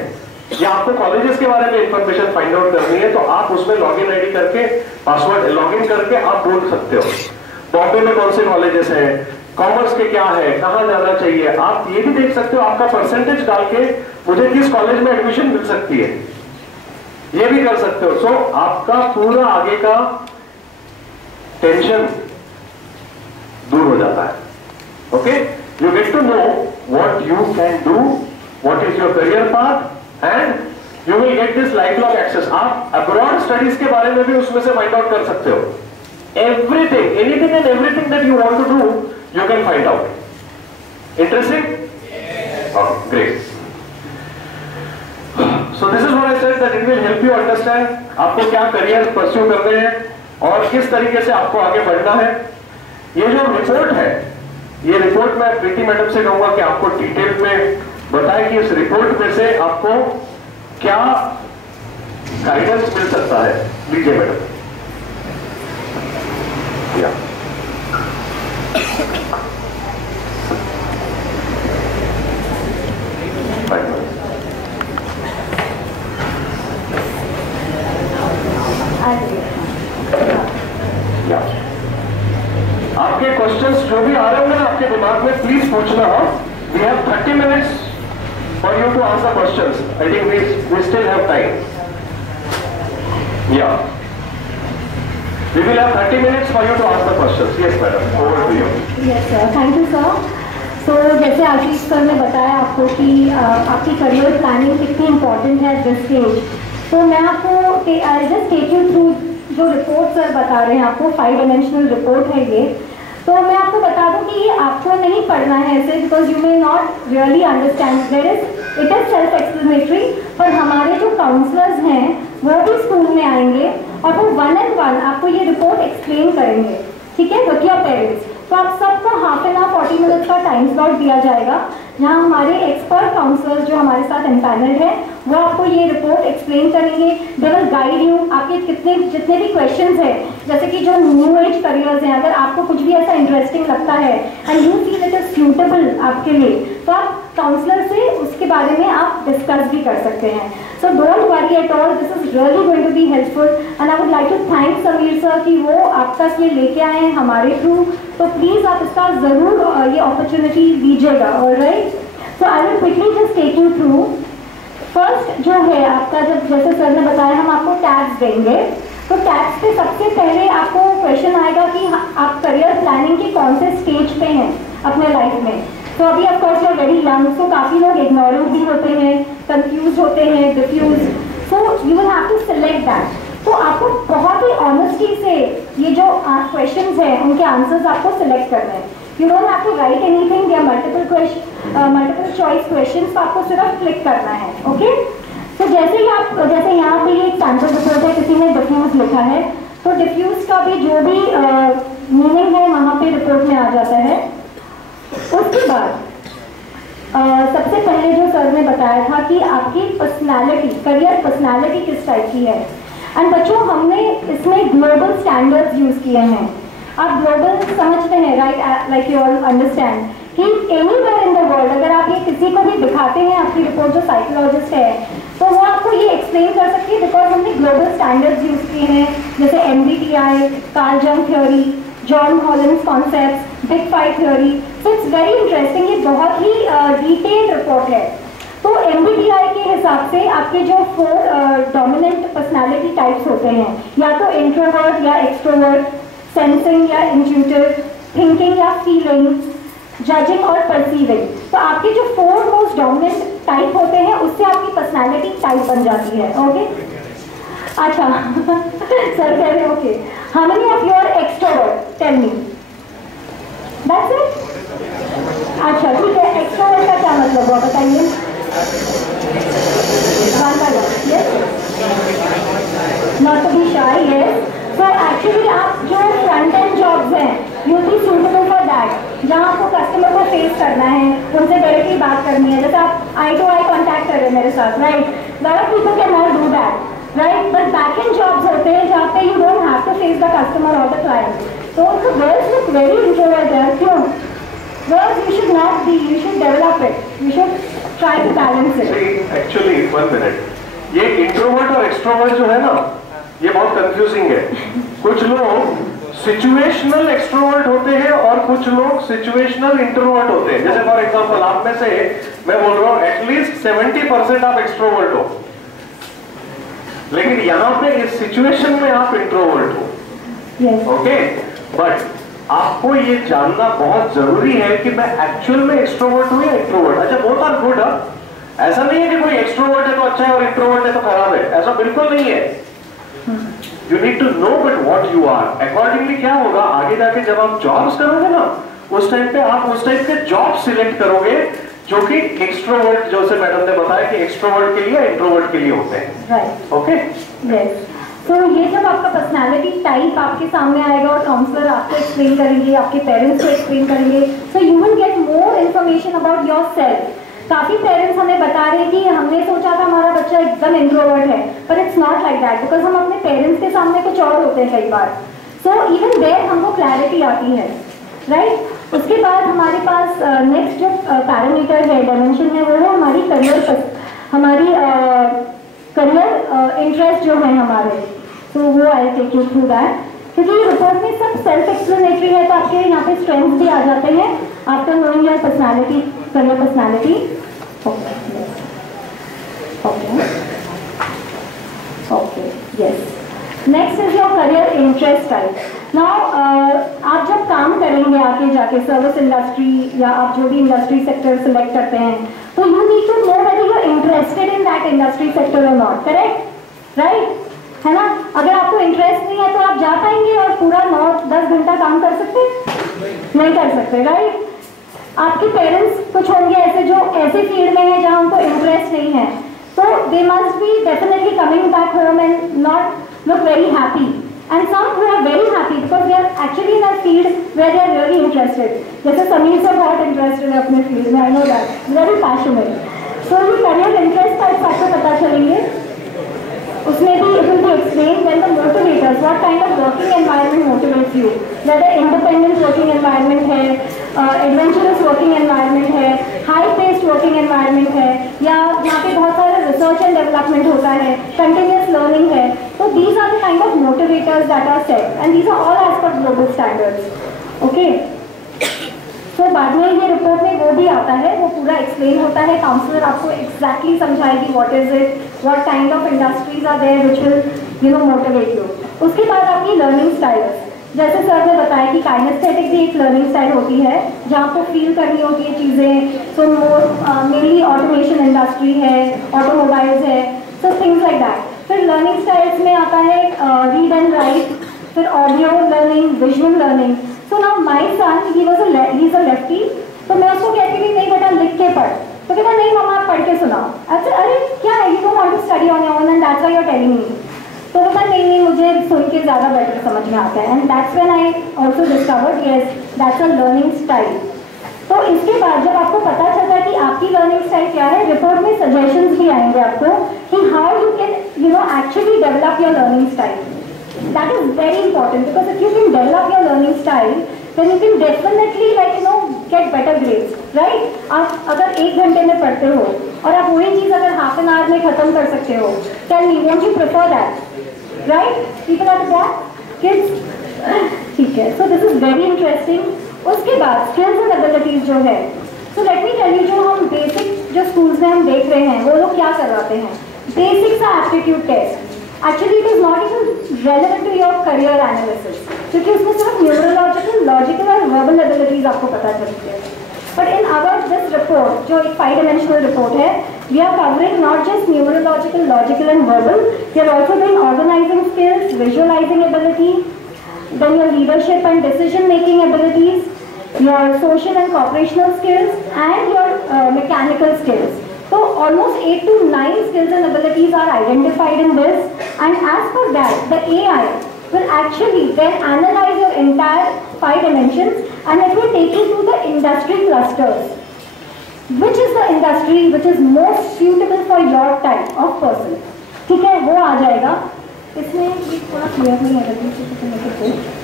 या आपको कॉलेजेस के बारे में इंफॉर्मेशन फाइंड आउट करनी है, तो आप उसमें लॉगिन आईडी करके, पासवर्ड लॉगिन करके आप ढूंढ सकते हो। बॉम्बे में कौन से कॉलेजेस हैं, कॉमर्स के क्या है, कहां जाना चाहिए, आप ये भी देख सकते हो। आपका परसेंटेज डाल के मुझे किस कॉलेज में एडमिशन मिल सकती है, ये भी कर सकते हो। सो आपका पूरा आगे का टेंशन दूर हो जाता है। Okay, you get to know what you can do, what is your career path and you will get this life long access. आप अब्रॉड स्टडीज के बारे में भी उसमें से फाइंड आउट कर सकते हो। Everything, anything and everything that you want to do, you can find out. Interesting? Yes. Okay, great. So this is what I said, that it will help you understand आपको क्या career pursue करने हैं और किस तरीके से आपको आगे बढ़ना है। ये जो रिपोर्ट है, ये रिपोर्ट मैं प्रीति मैडम से कहूंगा कि आपको डिटेल में बताएं कि इस रिपोर्ट में से आपको क्या गाइडेंस मिल सकता है। लीजिए मैडम। Yeah. आपके क्वेश्चंस जो भी आ रहे होंगे ना आपके दिमाग में, प्लीज पूछना। We have 30 minutes for you to answer questions. I think we still have time. या We will have 30 minutes for you to ask the questions. Yes, madam. Over to you. Yes, sir. Thank you, sir. So, जैसे आशीष sir ने बताया आपको कि आपकी career planning कितनी important है this stage, तो मैं आपको I just take you through जो रिपोर्ट सर बता रहे हैं आपको, 5 डायमेंशनल रिपोर्ट है ये। तो मैं आपको बता दूं कि ये आपको नहीं पढ़ना है ऐसे, because you may not really understand it is self explanatory, पर हमारे जो काउंसलर्स हैं वो भी स्कूल में आएंगे और वो 1-on-1 आपको ये रिपोर्ट एक्सप्लेन करेंगे, ठीक है, विद योर पेरेंट्स। तो आप सबको हाफ एन आवर 40 मिनट्स का टाइम स्लॉट दिया जाएगा जहाँ हमारे एक्सपर्ट काउंसलर्स जो हमारे साथ एम्पैनल्ड है वो आपको ये रिपोर्ट एक्सप्लेन करेंगे। दे विल गाइड यू, आपके जितने भी क्वेश्चंस है, जैसे कि जो न्यू एज करियर्स हैं, अगर आपको कुछ भी ऐसा इंटरेस्टिंग लगता है and you feel it is suitable आपके लिए, तो आप काउंसलर से उसके बारे में आप डिस्कस भी कर सकते हैं। So don't worry at all, this is really going to be helpful and I would like to thank Sameer sir कि वो आप तक ये लेके आए हैं हमारे थ्रू। तो प्लीज़ आप इसका ज़रूर ये अपॉर्चुनिटी दीजिएगा। Alright, so I will quickly just take you through. First जो है आपका, जब जैसे सर ने बताया हम आपको टैग्स देंगे, तो टैग्स पे सबसे पहले आपको क्वेश्चन आएगा कि आप करियर प्लानिंग के कौन से स्टेज पे हैं अपने लाइफ में। तो अभी of course you are very young, so काफ़ी लोग इग्नोरेंट भी होते हैं, कंफ्यूज होते हैं, diffuse, so you will have to select that. तो आपको बहुत ही ऑनेस्टी से ये जो क्वेश्चंस हैं उनके आंसर्स आपको सिलेक्ट करने हैं। You don't have to write anything, या मल्टीपल चॉइस क्वेश्चंस, तो आपको सिर्फ क्लिक करना है। ओके, तो जैसे ही आप, जैसे यहाँ पे एक सैंपल रिपोर्ट है, किसी ने डिफ्यूज लिखा है, तो डिफ्यूज का भी जो भी मीनिंग है वहाँ पे रिपोर्ट में आ जाता है। उसके बाद सबसे पहले जो सर ने बताया था कि आपकी पर्सनालिटी, करियर पर्सनालिटी किस टाइप की है। एंड बच्चों, हमने इसमें ग्लोबल स्टैंडर्ड्स यूज़ किए हैं। आप ग्लोबल समझते हैं, right, like you all understand कि एनीवेयर इन द वर्ल्ड अगर आप ये किसी को भी दिखाते हैं आपकी रिपोर्ट, जो साइकोलॉजिस्ट है, तो वो आपको ये एक्सप्लेन कर सकती है बिकॉज हमने ग्लोबल स्टैंडर्ड्स यूज़ किए हैं, जैसे MBTI, Carl Jung theory, John Holland's concepts, big five theory. So it's very interesting, ये बहुत ही डिटेल्ड रिपोर्ट है। तो MBTI के हिसाब से आपके जो 4 डोमिनेंट पर्सनालिटी टाइप्स होते हैं, या तो इंट्रोवर्ट या एक्सट्रोवर्ट, सेंसिंग या इंट्यूटिव, थिंकिंग या फीलिंग, जजिंग और परसीविंग। तो आपके जो 4 मोस्ट डोमिनेंट टाइप होते हैं उससे आपकी पर्सनालिटी टाइप बन जाती है। ओके, अच्छा सर कह रहे okay, how many of you are extrovert, tell me, that's it. अच्छा ठीक है, एक्सट्रोवर्ट का क्या मतलब हुआ बताइए। Not to be shy, yes. So actually आप जो फ्रंट एंड जॉब्स हैं you be suitable for that, जहाँ आपको कस्टमर को फेस करना है, उनसे डायरेक्टली बात करनी है, जैसे आप आई टू आई कॉन्टैक्ट कर रहे हैं मेरे साथ, right. Lot of people can not do that, right, but back end jobs होते हैं जहाँ पे you don't have to face the customer और द क्लाइंट। तो गर्ल्स लुक वेरी इंट्रोवर्ट, क्यों? Girls, you should not be, you should develop it, you should try to balance it. Actually, 1 minute, ये introvert और extrovert जो है ना, ये बहुत कंफ्यूजिंग है। कुछ लोग सिचुएशनल एक्सट्रोवर्ट होते हैं और कुछ लोग सिचुएशनल इंट्रोवर्ट होते हैं। जैसे फॉर एग्जांपल आप में से मैं बोल रहा हूँ एटलीस्ट 70% आप एक्सट्रोवर्ट हो, लेकिन यहाँ पे इस सिचुएशन में आप इंट्रोवर्ट हो। ओके, बट आपको ये जानना बहुत जरूरी है कि मैं एक्चुअल में एक्सट्रोवर्ट हूं या इंट्रोवर्ट। अच्छा, बोथ आर गुड। ऐसा नहीं है कि कोई एक्सट्रोवर्ट है तो अच्छा है और इंट्रोवर्ट है तो खराब है, ऐसा बिल्कुल नहीं है। You need to know but what you are. Accordingly क्या होगा आगे जाके जब आप जॉब्स करोगे ना, उस टाइम पे आप उस टाइप के जॉब सिलेक्ट करोगे जो कि एक्सट्रोवर्ट, जैसे मैडम ने बताया कि एक्सट्रोवर्ट के लिए इंट्रोवर्ट के लिए होते हैं, राइट। Okay, yes. तो ये जब आपका पर्सनालिटी टाइप आपके सामने आएगा और काउंसलर आपको एक्सप्लेन करेंगे, आपके पेरेंट्स को एक्सप्लेन करेंगे, सो you will get more information about your self. काफ़ी पेरेंट्स हमें बता रहे हैं कि हमने सोचा था हमारा बच्चा एकदम इंट्रोवर्ट है, पर it's not like that, because हम अपने पेरेंट्स के सामने कुछ और होते हैं कई बार। सो इवन देयर हमको क्लैरिटी आती है, राइट। उसके बाद हमारे पास नेक्स्ट जो पैरामीटर है, डायमेंशन है, वो है हमारी हमारी करियर इंटरेस्ट जो है हमारे। तो वो I take you through that, क्योंकि रिपोर्ट में सब सेल्फ एक्सप्लेनेटरी है, तो आपके यहाँ पे स्ट्रेंथ्स भी आ जाते हैं after knowing your personality, career personality. Okay okay okay, yes. Next is your career interest type. Now आप जब काम करेंगे आगे जाके सर्विस इंडस्ट्री या आप जो भी इंडस्ट्री सेक्टर सिलेक्ट करते हैं, तो you need to know whether you are interested in that industry sector और नॉट, करेक्ट, राइट, है ना। अगर आपको इंटरेस्ट नहीं है तो आप जा पाएंगे और पूरा 9-10 घंटा काम कर सकते हैं? नहीं कर सकते, राइट। आपके पेरेंट्स कुछ होंगे ऐसे जो ऐसे फील्ड में है जहाँ उनको इंटरेस्ट नहीं है, So they must be definitely coming back home and not look very happy. and some who are very happy because they are actually in a field where they are really interested. जैसे Sameer sir बहुत interested है अपने field में, I know that, very passionate. So ये career interest types आपको पता चलेंगे. उसमें भी it will be explained when the motivators, what kind of working environment motivates you, whether independent working environment है, adventurous working environment है, high paced working environment है, या यहाँ पे बहुत सारा research and development होता है, continuous learning है. So these are the kind of motivators that are set, and these are all as per global standards. Okay. तो बाद में ये रिपोर्ट में वो भी आता है, वो पूरा एक्सप्लेन होता है, काउंसलर आपको एग्जैक्टली समझाएगी what is it, what kind of industries are there which will motivate you. उसके बाद आपकी लर्निंग स्टाइल्स, जैसे सर ने बताया कि काइनेस्थेटिक भी एक लर्निंग स्टाइल होती है जहाँ आपको फील करनी होती है चीज़ें. सो मेनली ऑटोमेशन इंडस्ट्री है, ऑटोमोबाइल्स है, सो थिंग्स लाइक दैट. फिर लर्निंग स्टाइल्स में आता है रीड एंड राइट, फिर audio learning, visual learning. So now my son, he's a lefty, तो मैं उसको कहती थी नहीं बेटा लिख के पढ़, तो कहता नहीं मम्मा आप पढ़ के सुनाओ. अच्छा अरे क्या है, you don't want to study on your own and that's why you're telling me. तो कहता नहीं मुझे सुन के ज़्यादा बेटर समझ में आता है. And that's when I also discovered yes that's a learning style. तो इसके बाद जब आपको पता चलता है कि आपकी लर्निंग स्टाइल क्या है, रिपोर्ट में सजेशंस भी आएंगे आपको कि how you can actually develop your learning style. That is very important because if you can develop your learning style, then you can definitely get better grades, right? आप अगर 1 घंटे में पढ़ते हो और आप वही चीज़ अगर half an hour में खत्म कर सकते हो, tell me, won't you prefer that, right? People at the back, kids, ठीक है. So this is very interesting. उसके बाद skills and abilities जो है, so let me tell you जो हम basic जो schools में हम देख रहे हैं वो लोग क्या करवाते हैं. Basic सा aptitude test. Actually, it is not even relevant to your career analysis, क्योंकि उसमें सिर्फ न्यूरोलॉजिकल, लॉजिकल और वर्बल एबिलिटीज आपको पता चलती है. But in our this report जो एक 5-dimensional रिपोर्ट है, we are covering not just neurological, logical and verbal, we are also doing organising skills, visualising ability, then your leadership and decision making abilities, your social and cooperational skills and your mechanical skills. So almost 8 to 9 skills and abilities are identified in this, and as per that, the AI will actually then analyze your entire 5 dimensions and it will take you to the industry clusters. Which is the industry which is most suitable for your type of person? ठीक है, वो आ जाएगा. इसमें ये थोड़ा clear नहीं है.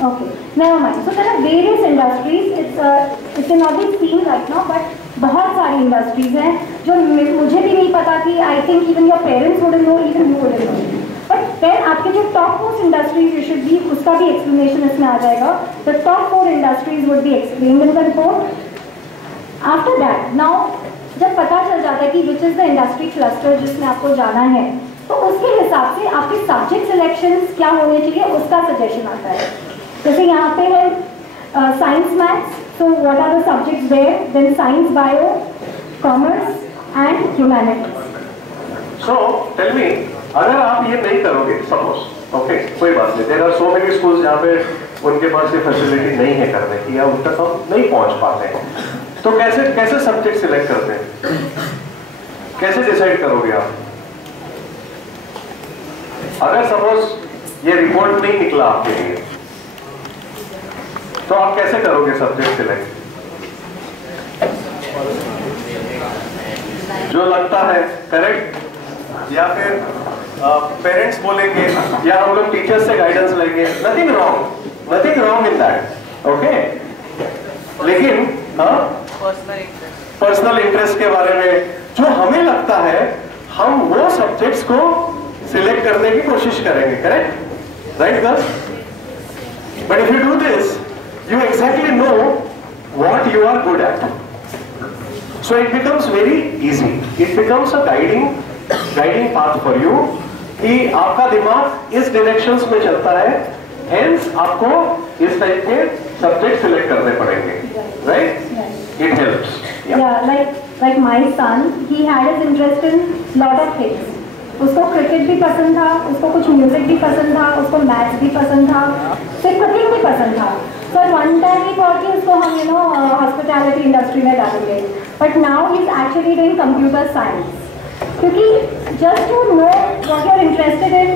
Okay, never mind. So there are various industries. It cannot be seen right now, but बहुत सारी इंडस्ट्रीज हैं जो मुझे भी नहीं पता थी. I think even your parents wouldn't know, even you wouldn't know. But then आपके जो top most industries you should be, उसका भी एक्सप्लेनेशन इसमें आ जाएगा. The top 4 industries would be explained in the report. After that now जब पता चल जाता है कि which is the industry cluster जिसमें आपको जाना है, तो उसके हिसाब से आपके सब्जेक्ट सिलेक्शंस क्या होने चाहिए उसका सजेशन आता है. जैसे यहाँ पे है science maths. So what are the subjects there? Then science, bio, commerce and humanities. So tell me, अगर आप ये नहीं करोगे, suppose, okay, कोई बात नहीं. There are so many schools जहाँ पे उनके पास ये फैसिलिटी नहीं है करने की या उन तक हम नहीं पहुँच पाते हैं. तो कैसे सब्जेक्ट सिलेक्ट करते हैं? कैसे डिसाइड करोगे आप? अगर सपोज ये रिपोर्ट नहीं निकला आपके लिए, तो आप कैसे करोगे सब्जेक्ट सिलेक्ट? जो लगता है करेक्ट, या फिर पेरेंट्स बोलेंगे, या हम लोग टीचर्स से गाइडेंस लेंगे. Nothing wrong in that. Okay, लेकिन पर्सनल इंटरेस्ट के बारे में जो हमें लगता है, हम वो सब्जेक्ट्स को सिलेक्ट करने की कोशिश करेंगे. Correct, right girls? But if you do this, you exactly know what you are good at, so it becomes very easy. It becomes a guiding path for you कि आपका दिमाग इस डायरेक्शंस में चलता है, hence आपको इस टाइप के सब्जेक्ट सिलेक्ट करने पड़ेंगे. Right? It helps. Yeah, like my son, he had his interest in lot of things. उसको क्रिकेट भी पसंद था, उसको कुछ म्यूजिक भी पसंद था, उसको मैथ्स भी पसंद था, फिर कुकिंग भी पसंद था. So one time he thought कि उसको हम हॉस्पिटैलिटी इंडस्ट्री में डालेंगे, but now he is actually doing computer science. क्योंकि just to know what you are interested in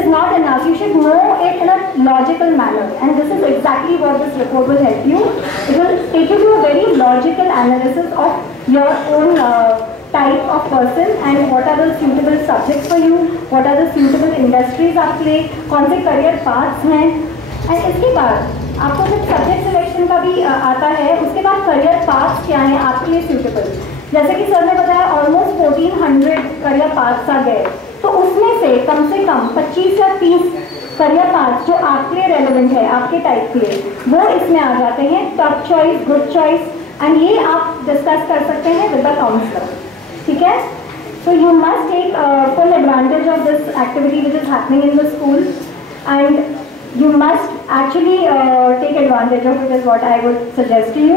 is not enough. You should know it in a logical manner, and this is exactly what this report will help you. It will take you to a very logical analysis of your own type of person and what are the suitable subjects for you, what are the suitable industries आप play, कौन से career paths हैं, and इसके बाद आपको जब subject selection का भी आता है, उसके बाद करियर पाथ्स क्या हैं आपके लिए सूटेबल. जैसे कि सर ने बताया ऑलमोस्ट 1400 करियर पाथ्स आ गए, तो उसमें से कम 25 या 30 करियर पाथ्स जो आपके लिए रेलेवेंट है, आपके टाइप के लिए, वो इसमें आ जाते हैं. Top choice, good choice, and ये आप डिस्कस कर सकते हैं विद द काउंसलर. ठीक है? So you must take full advantage of this activity which is happening in the school, and you must actually take advantage of it is what I would suggest to you.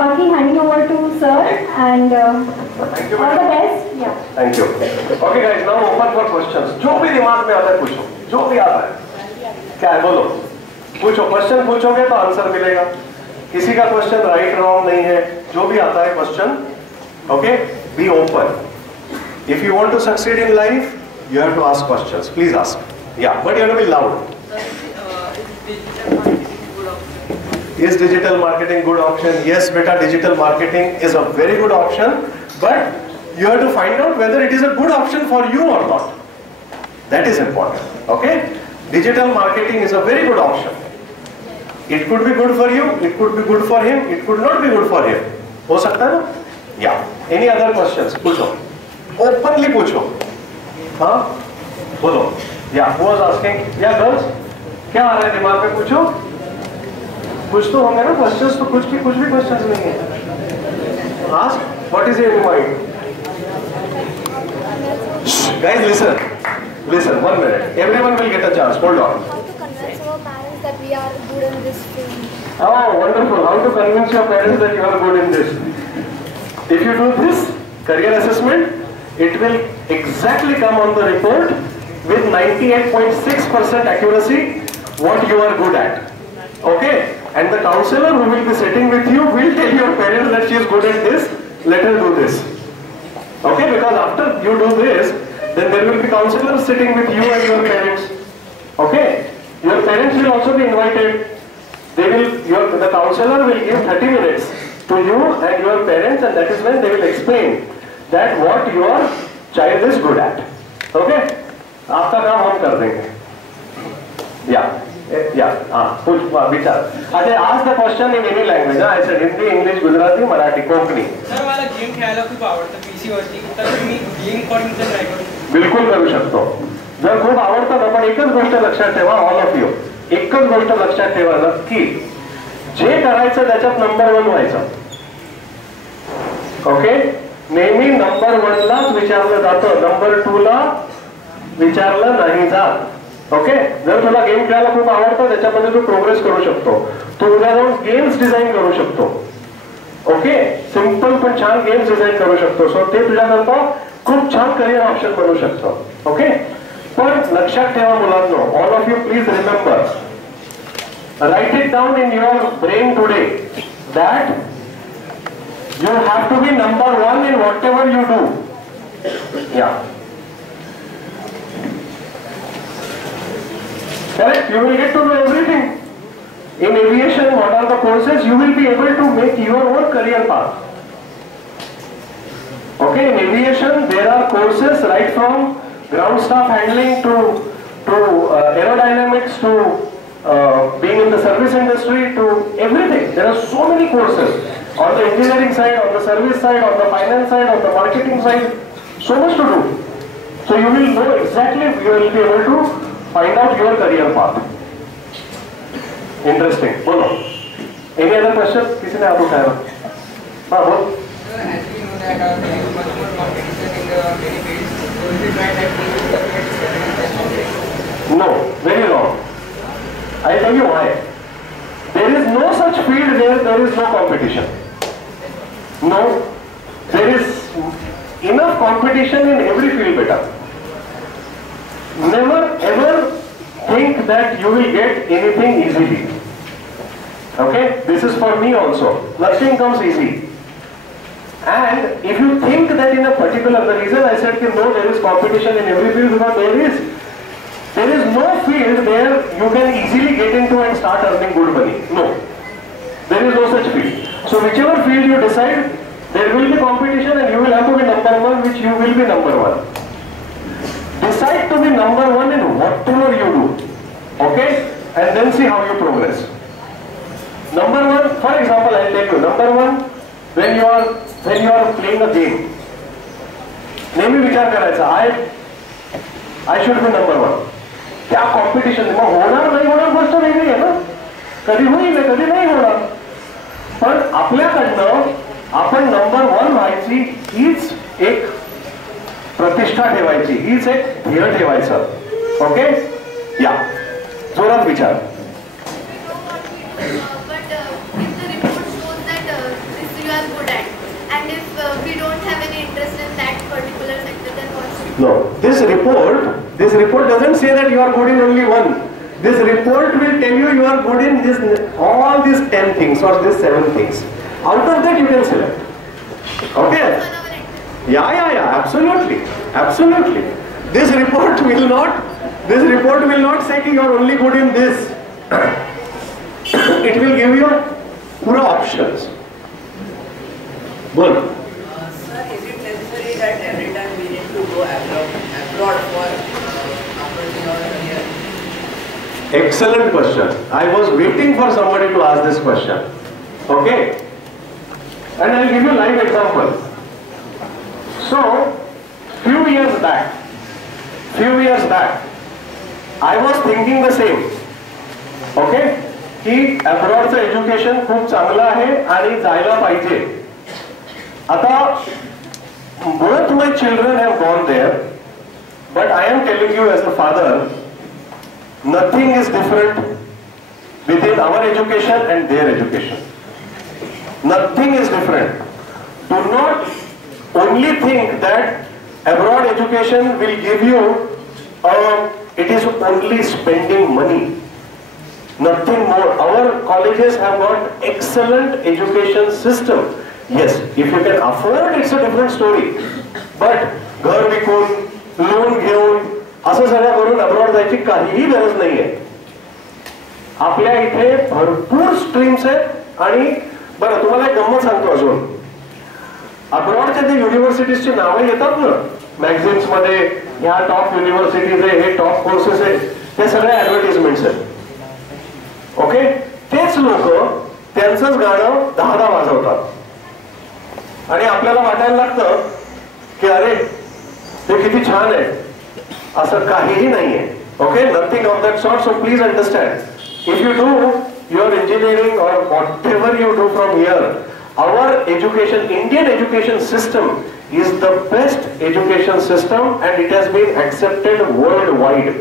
Baki, handing over to sir, and Thank you, all the best. Yeah. Thank you. Okay guys, now open for questions. जो भी दिमाग में आता है पूछो, जो भी आता है. क्या है बोलो, पूछो. क्वेश्चन पूछोगे तो आंसर मिलेगा. किसी का क्वेश्चन राइट रॉन्ग नहीं है, जो भी आता है question. Okay, be open. If you want to succeed in life, you have to ask questions. Please ask. Yeah, but you have to be loud. Is digital marketing good option? Yes, beta, digital marketing is a very good option, but you have to find out whether it is a good option for you or not. That is important. Okay? Digital marketing is a very good option. It could be good for you, it could be good for him, it could not be good for him. हो सकता है ना? Yeah. Any other questions? पूछो. Openly पूछो. हाँ? बोलो. Yeah. Who was asking? Yeah, girls. क्या आ रहा है दिमाग में? पूछो. कुछ तो होंगे ना क्वेश्चंस, तो कुछ भी क्वेश्चंस नहीं है. Ask. What is in your mind? Guys, listen. 1 minute. Everyone will get a chance. Hold on. How to convince our parents that we are good in this field? Oh, wonderful. How to convince your parents that you are good in this? If you do this career assessment, it will exactly come on the report with 98.6% accuracy what you are good at. Okay? And the counselor who will be sitting with you will tell your parents that she is good at this, let her do this. Okay? Because after you do this, then there will be counselors sitting with you and your parents. Okay? Your parents will also be invited. The counselor will give 30 minutes to you and your parents, and that is when they will explain that what your child is good at. Okay? आपका काम हम कर देंगे. पूछ विचार. अच्छा, ask the question in any language. I said Hindi, English, Gujarati, Marathi, Konkani. Sir मला game खेळायला खूप आवडतं PC वरती, तर मी गेम कॉर्डिनेटर ट्राय करू. बिलकुल करू शकतो. जर खूप आवडतं ना, पण एकच गोष्ट लक्षात ठेवा, ऑल ऑफ यू, एकच गोष्ट लक्षात ठेवा नक्की, जे करायचं त्याच्यात नंबर 1 व्हायचं. ओके? नेहमी नंबर 1 लाच विचारलं जातं, नंबर 2 ला विचारलं नाही जात. ओके? जर तुला गेम खेळायला खूप आवडतं, त्याच्यामध्ये तू प्रोग्रेस करू शकतो. तू उद्या जाऊन गेम्स डिझाईन करू शकतो. ओके? सिंपल पण छान गेम्स डिझाईन करू शकतो. सो ते तुझ्याकरता खूप छान करिअर ऑप्शन बनू शकतं. ओके? पण लक्षात ठेवा मुलांनो, all of you please remember, write it down in your brain today that you have to be number 1 in whatever you do. Yeah. Correct? You will get to know everything. In aviation, what are the courses? You will be able to make your own career path. Okay, in aviation, there are courses right from ground staff handling to aerodynamics to being in the service industry to everything. There are so many courses. On the engineering side, on the service side, on the finance side, on the marketing side, so much to do. So you will know exactly, you will be able to find out your career path. Interesting. Bolo. Any other question? किसी ने आप उठाया? हाँ बोल. As we know that there is much more competition in the many fields, so is it right that we will compete? No, very wrong. I'll tell you why. There is no such field where there is no competition. No, there is enough competition in every field, beta. Never ever think that you will get anything easily. Okay, this is for me also. Nothing comes easy. And if you think that in a particular, the reason I said that no, there is competition in every field, because there is. no field where you can easily get into and start earning good money. No. There is no such field. So whichever field you decide, there will be competition and you will have to be number one, which you will be number one. Decide to be number one in whatever you do. Okay? And then see how you progress. Number one, for example, I'll tell you, number one, when you are playing a game, नेहमी विचार करायचा, I should be number one. त्या competition मग होणार नाही होणार गोष्ट वेगळी आहे ना, कधी होईल कधी नाही होणार, पण आपल्याकडनं आपण नंबर वन व्हायची हीच एक प्रतिष्ठा ठेवायची, हीच एक ध्येय ठेवायचं. ओके, या जोरात विचार. But if the report shows that this you are good at, and if we don't have any interest in that particular sector, then what should we do? No, this report doesn't say that you are good in only one. This report will tell you you are good in this, all these 10 things or these 7 things. Out of that you can select. Okay? Yeah, absolutely. This report will not say that you are only good in this. It will give you pura options. Well, Sir, is it necessary that every time we need to go abroad for approaching our career? excellent question. I was waiting for somebody to ask this question. Okay? And I'll give you a live example. So, few years back, I was thinking the same. Okay? की abroadचं education खूप चांगलं आहे आणि जायला पाहिजे. आता both my children have gone there, but I am telling you as a father, nothing is different within our education and their education. Nothing is different. Do not only think that abroad education will give you, it is only spending money. Nothing more. Our colleges have got excellent education system. Yes, if you can afford, it's a different story. But घर विकून, loan घेऊन, असं सगळं करून abroad जायची काहीही गरज नाहीये. आपल्या इथे भरपूर स्ट्रीम्स आहेत. आणि बरं, तुम्हाला एक गंमत सांगतो अजून. अब्रॉडच्या जे युनिव्हर्सिटीजची नावं येतात ना मॅगझिन्स मध्ये, ह्या टॉप युनिव्हर्सिटीज आहे, हे टॉप कोर्सेस आहेत, ते सगळे ऍडव्हर्टिजमेंट्स आहेत. ओके, तेच लोक त्यांचंच गाणं 10 वाजवतात आणि आपल्याला वाटायला लागतं की अरे ते किती छान आहे. असं काहीही नाहीये. Okay, nothing of that sort. So please understand, if you do your engineering or whatever you do from here, our education, Indian education system is the best education system and it has been accepted worldwide.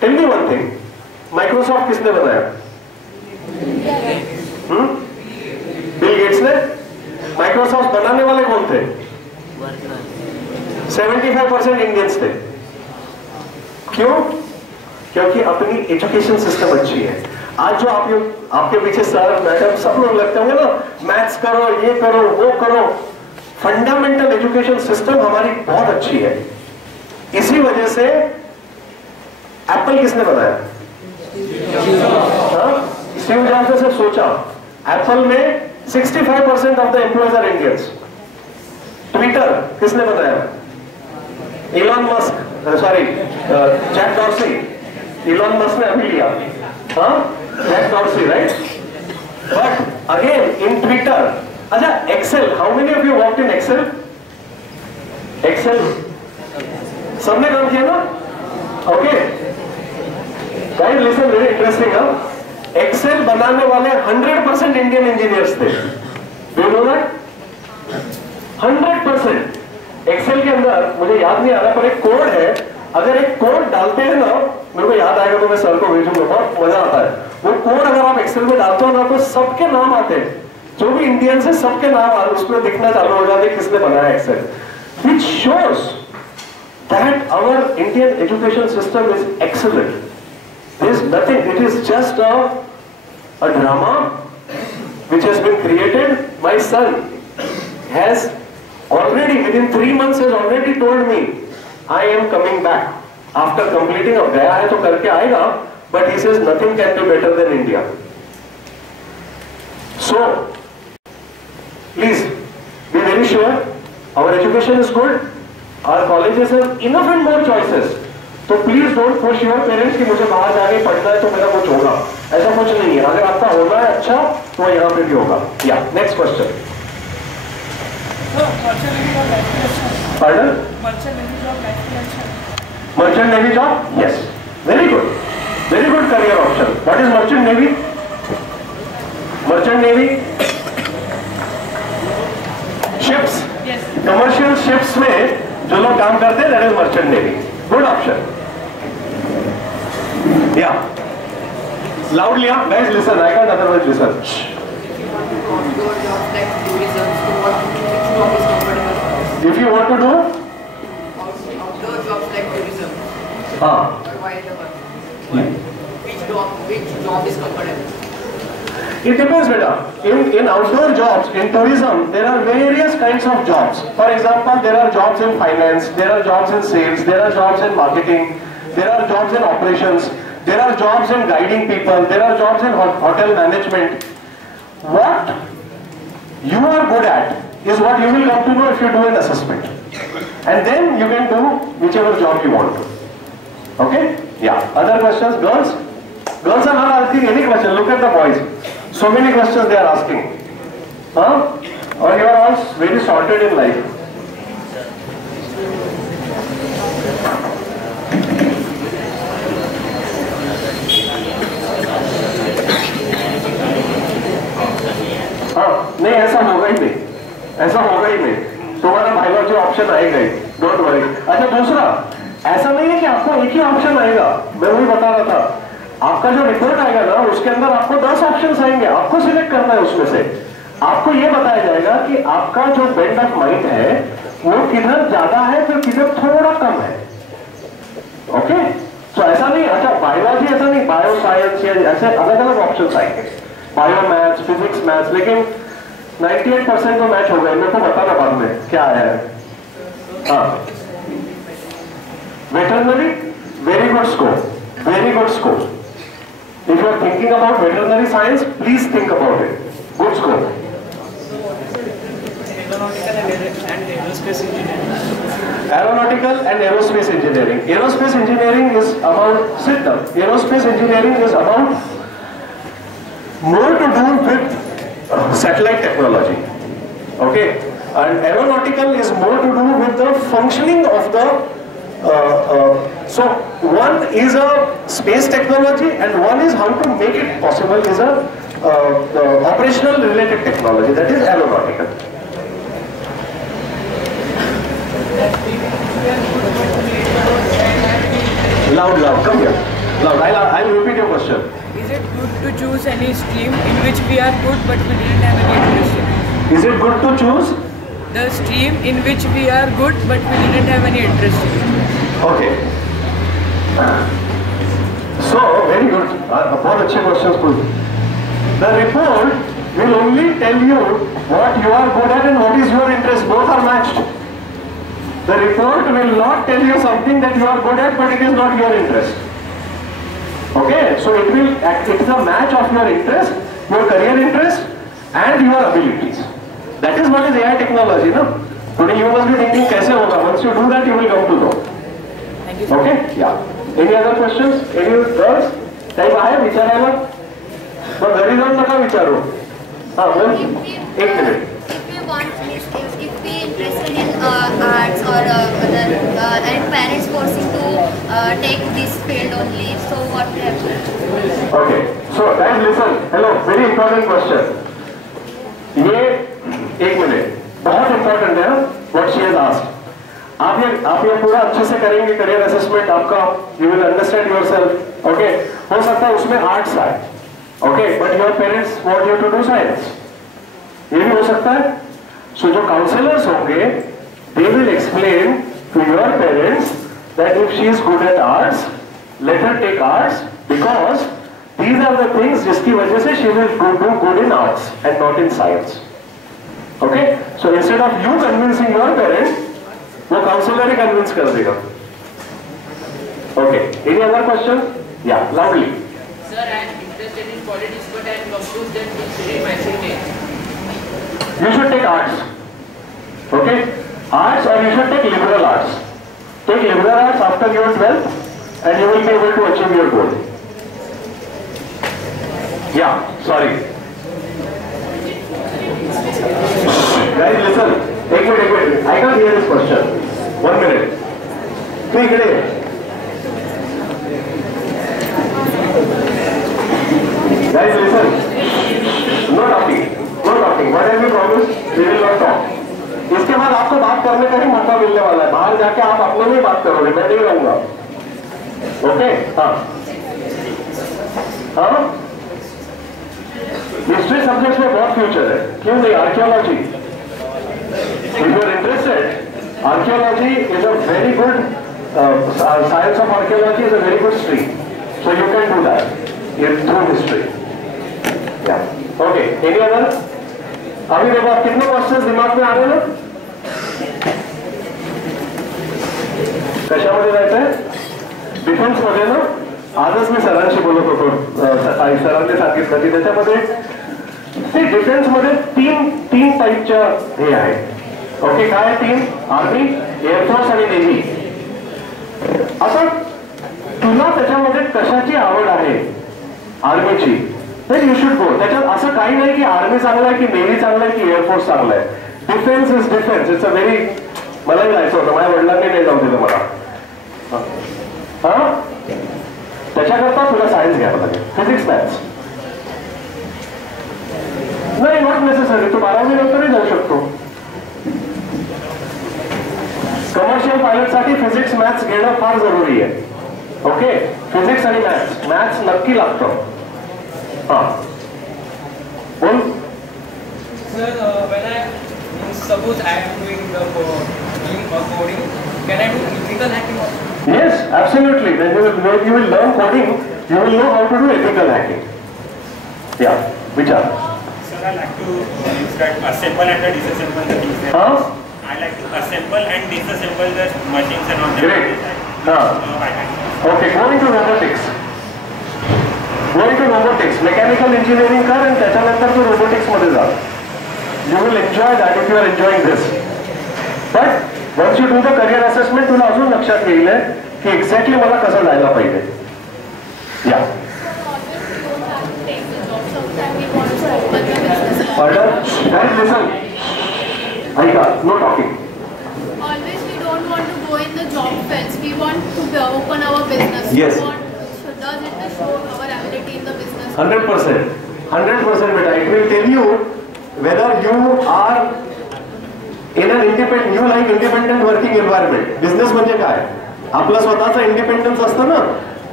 Tell me one thing, Microsoft किसने बनाया? Bill Gates ने. Microsoft बनाने वाले कौन थे? 75% Indians थे. क्यों? क्योंकि अपनी एजुकेशन सिस्टम अच्छी है. आज जो आपके पीछे सर मैडम सब लोग लगते होंगे ना, मैथ्स करो, ये करो, वो करो, फंडामेंटल एजुकेशन सिस्टम हमारी बहुत अच्छी है. इसी वजह से एप्पल किसने बनाया? स्टीव जॉब्स ने सिर्फ सोचा. एप्पल में 65% of the employees are Indians. Twitter किसने बनाया? Elon Musk, sorry Jack Dorsey. Elon Musk ने अभी लिया. Jack Dorsey, right? But again, in Twitter, अच्छा, Excel. How many of you worked in Excel? Excel. सबने काम किया ना? Okay. Guys, listen, very interesting, huh? Excel बनाने वाले 100% इंडियन इंजीनियर्स थे. Do you know that? 100%. Excel के अंदर मुझे याद नहीं आ रहा, पर एक कोड है. अगर एक कोड डालते हैं ना, मेरे को याद आएगा तो मैं सर को भेजूंगा, बहुत मजा आता है. वो कोड अगर आप एक्सेल में डालते हो ना, तो सबके नाम आते हैं. जो भी इंडियंस है सबके नाम उसमें दिखना चालू हो जाते हैं किसने बनाया Excel. Which shows that our Indian education system is excellent. There is nothing. It is just a drama which has been created. My son has already, within 3 months, has already told me, I am coming back. After completing, अब गया है तो करके आएगा, but he says nothing can be better than India. So please be very sure, our education is good, our colleges have enough and more choices. तो please don't push your parents कि मुझे बाहर जाके पढ़ना है तो मेरा कुछ होगा. ऐसा कुछ नहीं है. अगर आपका होना है अच्छा तो यहाँ पे भी होगा. या next question. Pardon? Merchant Navy job? Yes. Very good. Very good career option. What is Merchant Navy? Merchant Navy? Ships. Yes. Commercial ships में जो लोग काम करते हैं, that is Merchant Navy. Good option. Yeah. Loudly, guys, listen. I can't otherwise listen. If you want to do outdoor jobs like tourism, or wildlife, which job is comfortable? It depends, beta. In outdoor jobs, in tourism, there are various kinds of jobs. For example, there are jobs in finance, there are jobs in sales, there are jobs in marketing, there are jobs in operations, there are jobs in guiding people, there are jobs in hotel management. What you are good at is what you will come to know if you do an assessment. And then you can do whichever job you want to. Okay? Yeah. Other questions? Girls? Girls are not asking any question. Look at the boys. So many questions they are asking. Huh? Or you are all very sorted in life. हाँ, नहीं ऐसा होगा ही नहीं. ऐसा होगा ही नहीं. तुम्हारा biology option आएगा ही. Don't worry. अच्छा, दूसरा, ऐसा नहीं है कि आपको एक ही ऑप्शन आएगा. मैं वही बता रहा था. आपका जो रिपोर्ट आएगा ना, उसके अंदर आपको 10 ऑप्शंस आएंगे. आपको सिलेक्ट करना है उसमें से. आपको ये बताया जाएगा कि आपका जो बेंड ऑफ माइंड है वो किधर ज्यादा है, फिर किधर थोड़ा कम है. ओके? तो ऐसा नहीं. अच्छा, बायोलॉजी ऐसा नहीं, बायो साइंस या ऐसे अलग अलग ऑप्शन आएंगे. बायो मैथ्स, फिजिक्स, मैथ्स, लेकिन 98% तो मैच हो गए. मेरे को बताना बाद में क्या आया है. हाँ, veterinary, very good score, very good score. If you are thinking about veterinary science, please think about it. Good score. Aeronautical and aerospace engineering. Aerospace engineering is about, sit down. Aerospace engineering is about more to do with satellite technology. Okay? And aeronautical is more to do with the functioning of the so one is a space technology and one is how to make it possible is a the operational related technology, that is aeronautical. Loud, come here. Loud. I'll repeat your question. Is it good to choose any stream in which we are good but we didn't have any interest in? Is it good to choose the stream in which we are good but we didn't have any interest in? Okay. So very good. बहुत अच्छे questions पूछे. The report will only tell you what you are good at and what is your interest. Both are matched. The report will not tell you something that you are good at, but it is not your interest. Okay, so it is a match of your interest, your career interest, and your abilities. That is what is AI technology, no? Today you must be thinking, कैसे होगा? Once you do that, you will come to know. Thank you. Okay, yeah. Any other questions? Any girls? काही आहे विचारायला? मग घरी जाऊन नका विचारू. हाँ बोल. एक minute. If we interested in arts or other and parents forcing to take this field only, so what we have to do? Okay, so guys listen. Hello, very important question. ये एक मिनट बहुत important है what she has asked. आप ये पूरा अच्छे से करेंगे करियर असेसमेंट आपका. You will understand yourself. Okay, हो सकता है उसमें आर्ट्स आए. Okay, but your parents want you to do science. ये भी हो सकता है. So जो काउंसलर्स होंगे, they will explain to your parents that if she is good at arts, let her take arts because these are the things जिसकी वजह से she will do good in arts and not in science. Okay? So instead of you convincing your parents, वो counsellor ही convince कर देगा. Okay. Any other question? Yeah, loudly. Sir, I am interested in politics, but I am confused that which stream I should take. You should take arts. Okay? Arts, or you should take liberal arts. Take liberal arts after your 12th and you will be able to achieve your goal. Yeah, sorry. Guys, listen. Take it. I can't hear this question. 1 minute. Take it. Guys, listen. No talking. What have you promised? We will not talk. इसके बाद आपको बात करने का ही मौका मिलने वाला है. बाहर जाके आप अपने में बात करोगे, मैं नहीं रहूंगा. ओके? हाँ. हिस्ट्री सब्जेक्ट में बहुत फ्यूचर है. क्यों नहीं? Archaeology. If you are interested, archaeology is a very good science of archaeology is a very good stream. So you can do that through history. Yeah. Okay. Any other? अभी देखो आप कितने questions दिमाग में आ रहे हैं? कशामध्ये जायचंय? डिफेन्स मध्ये ना? आजच मी सरांशी बोलत होतो. सरांनी सांगितलं की त्याच्यामध्ये डिफेन्स मध्ये तीन टाईपच्या हे आहेत. ओके, काय आहे तीन? आर्मी, एअरफोर्स आणि नेव्ही. आता तुला त्याच्यामध्ये कशाची आवड आहे आर्मीची, तर यू शुड गो. त्याच्यात असं काही नाही की आर्मी चांगला आहे की नेव्ही चांगला आहे की एअरफोर्स चांगला आहे. Defence is defence. It's a very, मलाही जायचं होतं, माझ्या वडिलांनी नाही जाऊ दिलं मला. हा, त्याच्याकरता तुला सायन्स घ्यावं लागेल, फिजिक्स मॅथ्स. नाही, नॉट नेसेसरी. तू 12वी नंतरही जाऊ शकतो. कमर्शियल पायलट साठी फिजिक्स मॅथ्स घेणं फार जरुरी आहे. ओके, फिजिक्स आणि मॅथ्स नक्की लागतं. हा, बोल. Sir, when I suppose I am doing the coding, can I do ethical hacking also? Yes, absolutely. When you will learn coding, you will know how to do ethical hacking. Yeah, Vichar. Sir, I like to use that assemble and disassemble the things. I like to assemble and disassemble the machines and all that. Great. Okay, going to robotics. Mechanical engineering कर आणि त्याच्यानंतर तू robotics मध्ये जा. You will enjoy that if you are enjoying this. But once you do the career assessment, तुला अजून लक्षात येईल की एक्झॅक्टली मला कसं जायला पाहिजे. Yeah. Pardon? Guys, listen. Aika, no talking. Always we don't want to go in the job fields. We want to open our business. Yes. Does it show our ability in the business? 100%. 100%, beta. It will tell you whether you are in an independent, you like independent working environment. Business म्हणजे काय? आपलं स्वतःचं independence असतं ना,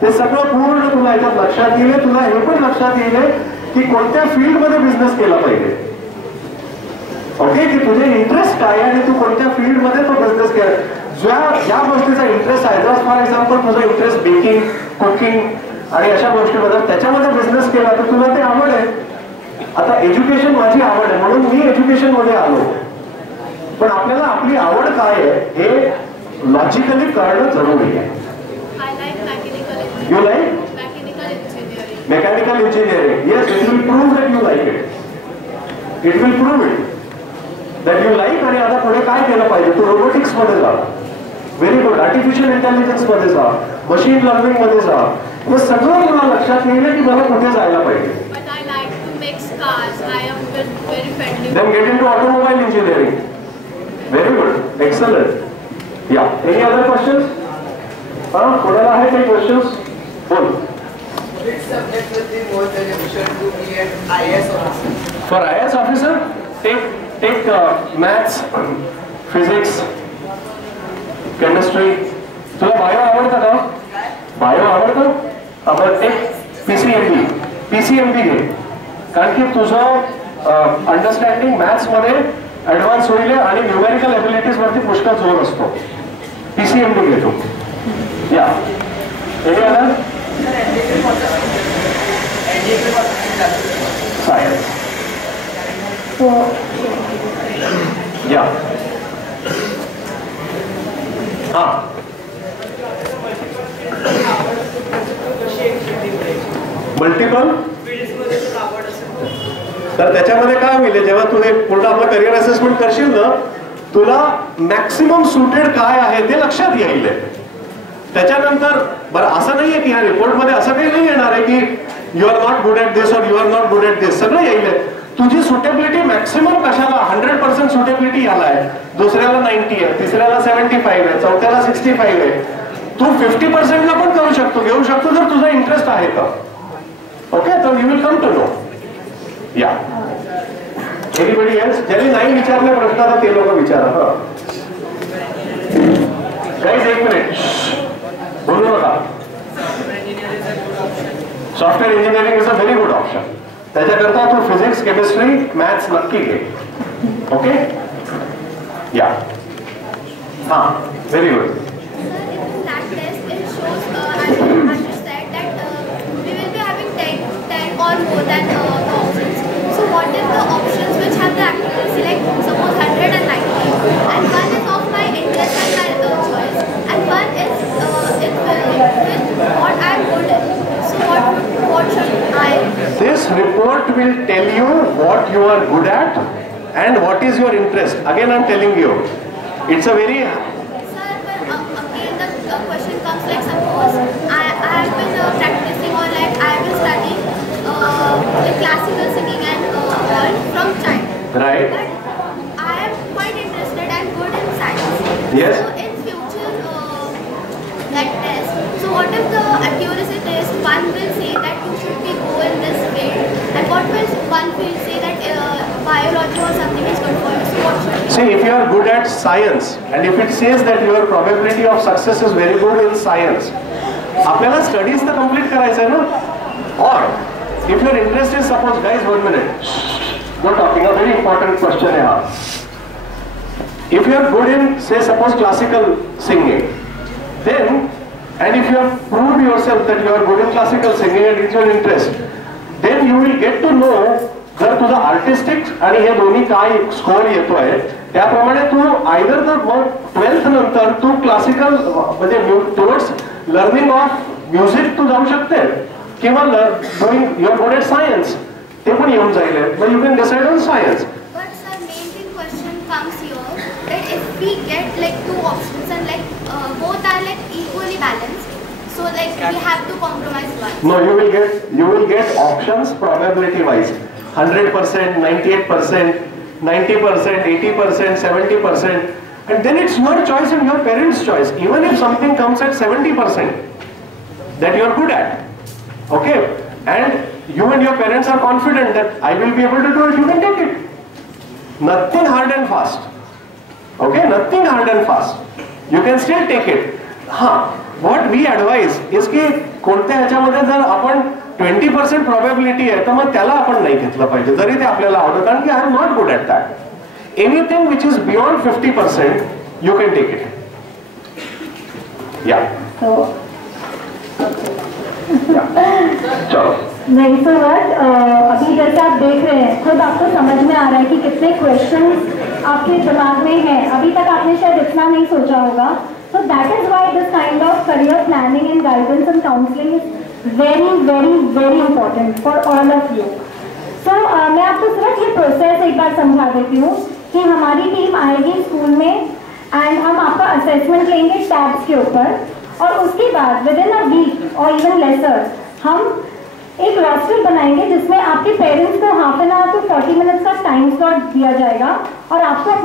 ते सगळं पूर्ण तुला याच्यात लक्षात येईल. तुला हे पण लक्षात येईल की कोणत्या फील्डमध्ये बिझनेस केला पाहिजे. ओके, की तुझे इंटरेस्ट काय आणि तू कोणत्या फील्डमध्ये तो बिझनेस केला. ज्या गोष्टीचा इंटरेस्ट आहे, जर फॉर एक्झाम्पल तुझा इंटरेस्ट बेकिंग, कुकिंग आणि अशा गोष्टीबद्दल त्याच्यामध्ये बिझनेस केला तर तुला ते आवड आहे. आता एज्युकेशन माझी आवड आहे म्हणून मी एज्युकेशन मध्ये आलो. पण आपल्याला आपली आवड काय आहे हे लॉजिकली कळणं जरुरी आहे. You like? Mechanical engineering. Yes, it will prove that you like it. It will prove it that you like. आणि आता पुढे काय केलं पाहिजे? तू रोबोटिक्स मध्ये जा. Very good. आर्टिफिशियल इंटेलिजन्स मध्ये जा, मशीन लर्निंग मध्ये जा. हे सगळं तुला लक्षात येईल की मला कुठे जायला पाहिजे. Then get into automobile engineering. Very good. Excellent. Yeah. Any other questions? कोणाला आहे काही questions? बोल. Which subject will be more beneficial to be an IAS officer? For IAS officer, take maths, physics, chemistry. तुला bio आवडतं का? Bio आवडतं? आपण एक PCMB घे. कारण की तुझं अंडरस्टँडिंग मॅथ्स मध्ये ऍडव्हान्स होईल आणि न्यूमेरिकल एबिलिटीज वरती पुष्कळ जोर असतो. PCMB घेतो. या एनी अदर? सायन्स. या हा मल्टिपल तर त्याच्यामध्ये काय होईल जेव्हा तू हे पूर्ण आपलं करिअर असेसमेंट करशील ना, तुला मॅक्सिमम सुटेड काय आहे ते लक्षात येईल. त्याच्यानंतर बरं असं नाहीये की ह्या रिपोर्टमध्ये असं काही नाही येणार आहे की you are not good at this or you are not good at this, सगळं येईल. तुझी सुटेबिलिटी मॅक्सिमम कशाला 100% सुटेबिलिटी याला आहे, दुसऱ्याला 90 आहे, तिसऱ्याला 75 आहे, चौथ्याला 65 आहे. तू 50%ला पण करू शकतो, घेऊ शकतो जर तुझा इंटरेस्ट आहे तर. ओके, तर you will come to know. या एनीबडी एल्स ज्यांनी नाही विचारले प्रश्न आता ते लोक विचारा. गाइस एक मिनिट बोलू नका. Software engineering is a very good option. त्याच्याकरता तू फिजिक्स केमिस्ट्री मॅथ्स नक्की घे. ओके, या हा very good. Or more than the options. So what if the options which have the accuracy like suppose 190 and one is of my interest and my choice and one is with what I am good at. So what should I? This report will tell you what you are good at and what is your interest. Again I am telling you, it's a very Sir, but again the question comes like suppose I have been practicing or like I have been studying like classical singing and all from childhood. right. But I am quite interested and good in science. Yes. So in future, that test. So what if the accuracy test one will say that you should be go in this field, and what will one field say that biology or something is good for you? So what should you? See, if you are good at science and if it says that your probability of success is very good in science, आपल्याला studies तर complete करायचं आहे ना. और if your interest is, suppose guys 1 minute, no talking, a very important question है. If you are good in say suppose classical singing, then and if you have proved yourself that you are good in classical singing and it's your interest, then you will get to know जर तुझा artistic आणि हे दोन्ही काय score येतोय त्याप्रमाणे तू either तर मग 12th नंतर तू क्लासिकल म्हणजे टुवर्ड्स लर्निंग ऑफ म्युझिक तू जाऊ शकते किंवा doing your good at science ते पण येऊन जाईल. मग you can decide on science. But sir, main thing question comes here that if we get like two options and like both are like equally balanced, so like we have to compromise one. No, you will get options probability wise. 100%, 98%, 90%, 80%, 70%, and then it's your choice and your parents' choice. Even if something comes at 70% that you are good at, okay, and you and your parents are confident that I will be able to do it, you can take it. Nothing hard and fast. Okay, nothing hard and fast. You can still take it. What we advise is की कोणत्या ह्याच्यामध्ये जर आपण 20% probability आहे तर मग त्याला आपण नाही घेतलं पाहिजे जरी ते आपल्याला आवडतं कारण की I am not good at that. Anything which is beyond 50% you can take it. या चलो नहीं सो व्हाट अभी जैसे आप देख रहे हैं खुद आपको समझ में आ रहा है कि कितने क्वेश्चंस आपके दिमाग में हैं. अभी तक आपने शायद इतना नहीं सोचा होगा. So that is why this kind of career planning and guidance and counseling is very, very, very important for all of you. So मैं आपको सिर्फ ये प्रोसेस एक बार समझा देती हूँ कि हमारी टीम आएगी स्कूल में एंड हम आपका असेसमेंट लेंगे टैब्स के ऊपर और उसके बाद विद इन अ वीक और इवन लेसर हम एक रोस्टर बनाएंगे जिसमें आपके पेरेंट्स को half an hour to 40 minutes का टाइम स्लॉट दिया जाएगा और आपको हम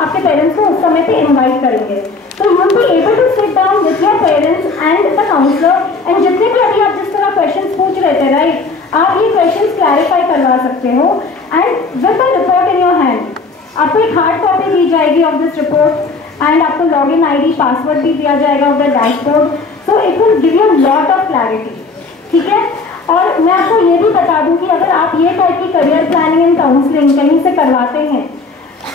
आपके पेरेंट्स को उस समय पे इनवाइट करेंगे. तो you will be able to sit down with your parents and the counsellor and जितने भी अभी आप जिस तरह क्वेश्चंस पूछ रहे थे राइट, आप ये क्वेश्चंस क्लैरिफाई करवा सकते हो and with the report in your hand. आपको एक हार्ड कॉपी दी जाएगी ऑफ दिस रिपोर्ट एंड आपको लॉगिन आईडी पासवर्ड भी दिया जाएगा of the dashboard. So it will give you lot of clarity. ठीक है. और मैं आपको ये भी बता दूं कि अगर आप ये टाइप की करियर प्लानिंग एंड काउंसलिंग कहीं से करवाते हैं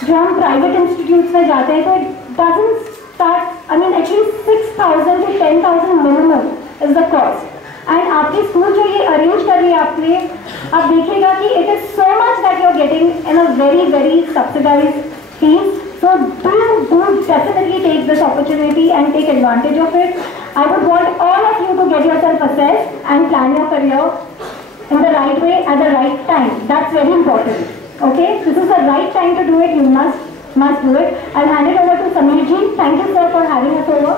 जो हम प्राइवेट इंस्टीट्यूट्स में जाते हैं तो it doesn't start I mean at least 6,000 to 10,000 minimum is the cost. And आपकी स्कूल जो ये अरेंज कर रही है आपके लिए आप देखिएगा कि it is so much that you are getting in a very very subsidised fees. So do definitely take this opportunity and take advantage of it. I would want all of you to get yourself assessed and plan your career in the right way at the right time. That's very important. Okay, this is the right time to do it. You must do it. I'll hand it over to Sameer ji. Thank you, sir, for having us over.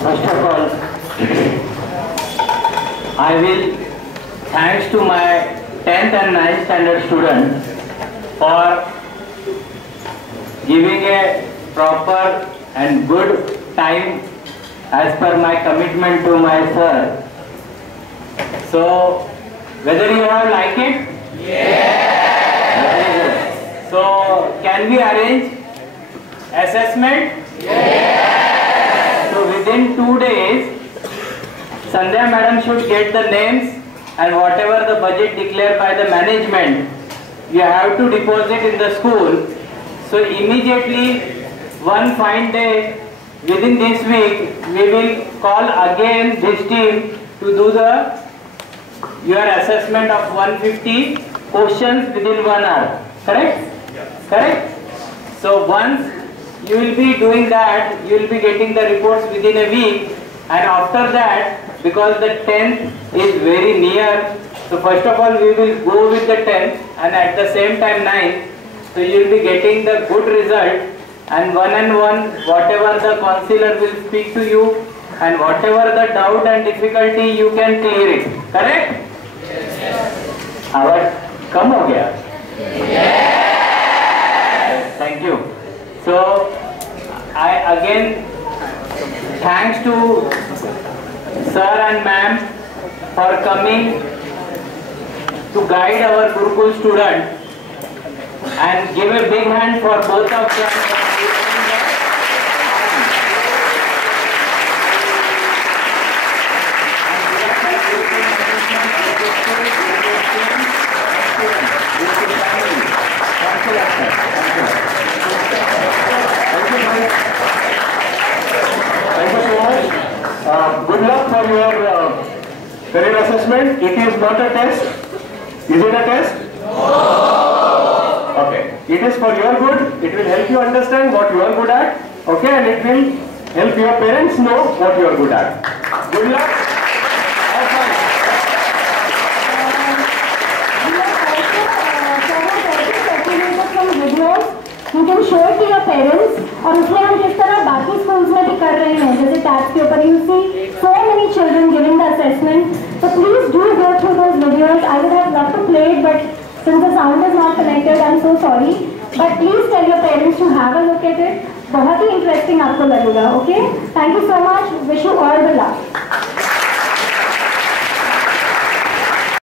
First of all, I will thanks to my 10th and 9th standard students for giving a proper and good time as per my commitment to my sir. So, whether you have liked it? Yes. Very good. So, can we arrange assessment? Yes. So, within 2 days, Sandhya madam should get the names and whatever the budget declared by the management, you have to deposit in the school. So immediately, one fine day, within this week, we will call again this team to do your assessment of 150 questions within 1 hour. Correct? Correct? So once you will be doing that, you will be getting the reports within a week, and after that, because the 10th is very near, so first of all we will go with the 10th and at the same time 9th, so you will be getting the good result, and one whatever the counselor will speak to you and whatever the doubt and difficulty you can clear it. Correct? Yes. Our come ho gaya? Yes. Thank you. So I again thanks to sir and ma'am for coming to guide our Gurukul student, and give a big hand for both of them. Good luck for your career assessment. It is not a test. Is it a test? No. Okay. It is for your good. It will help you understand what you are good at. Okay, and it will help your parents know what you are good at. Good luck. Have fun. You can show it to your parents, और उसमें हम जिस तरह बाकी schools में भी कर रहे हैं, जैसे tabs के ऊपर you see so many children giving the assessment. So please do go through those videos. I would have loved to play it, but since the sound is not connected, I'm so sorry. But please tell your parents to have a look at it. बहुत ही interesting आपको लगेगा. Okay? Thank you so much. Wish you all the luck.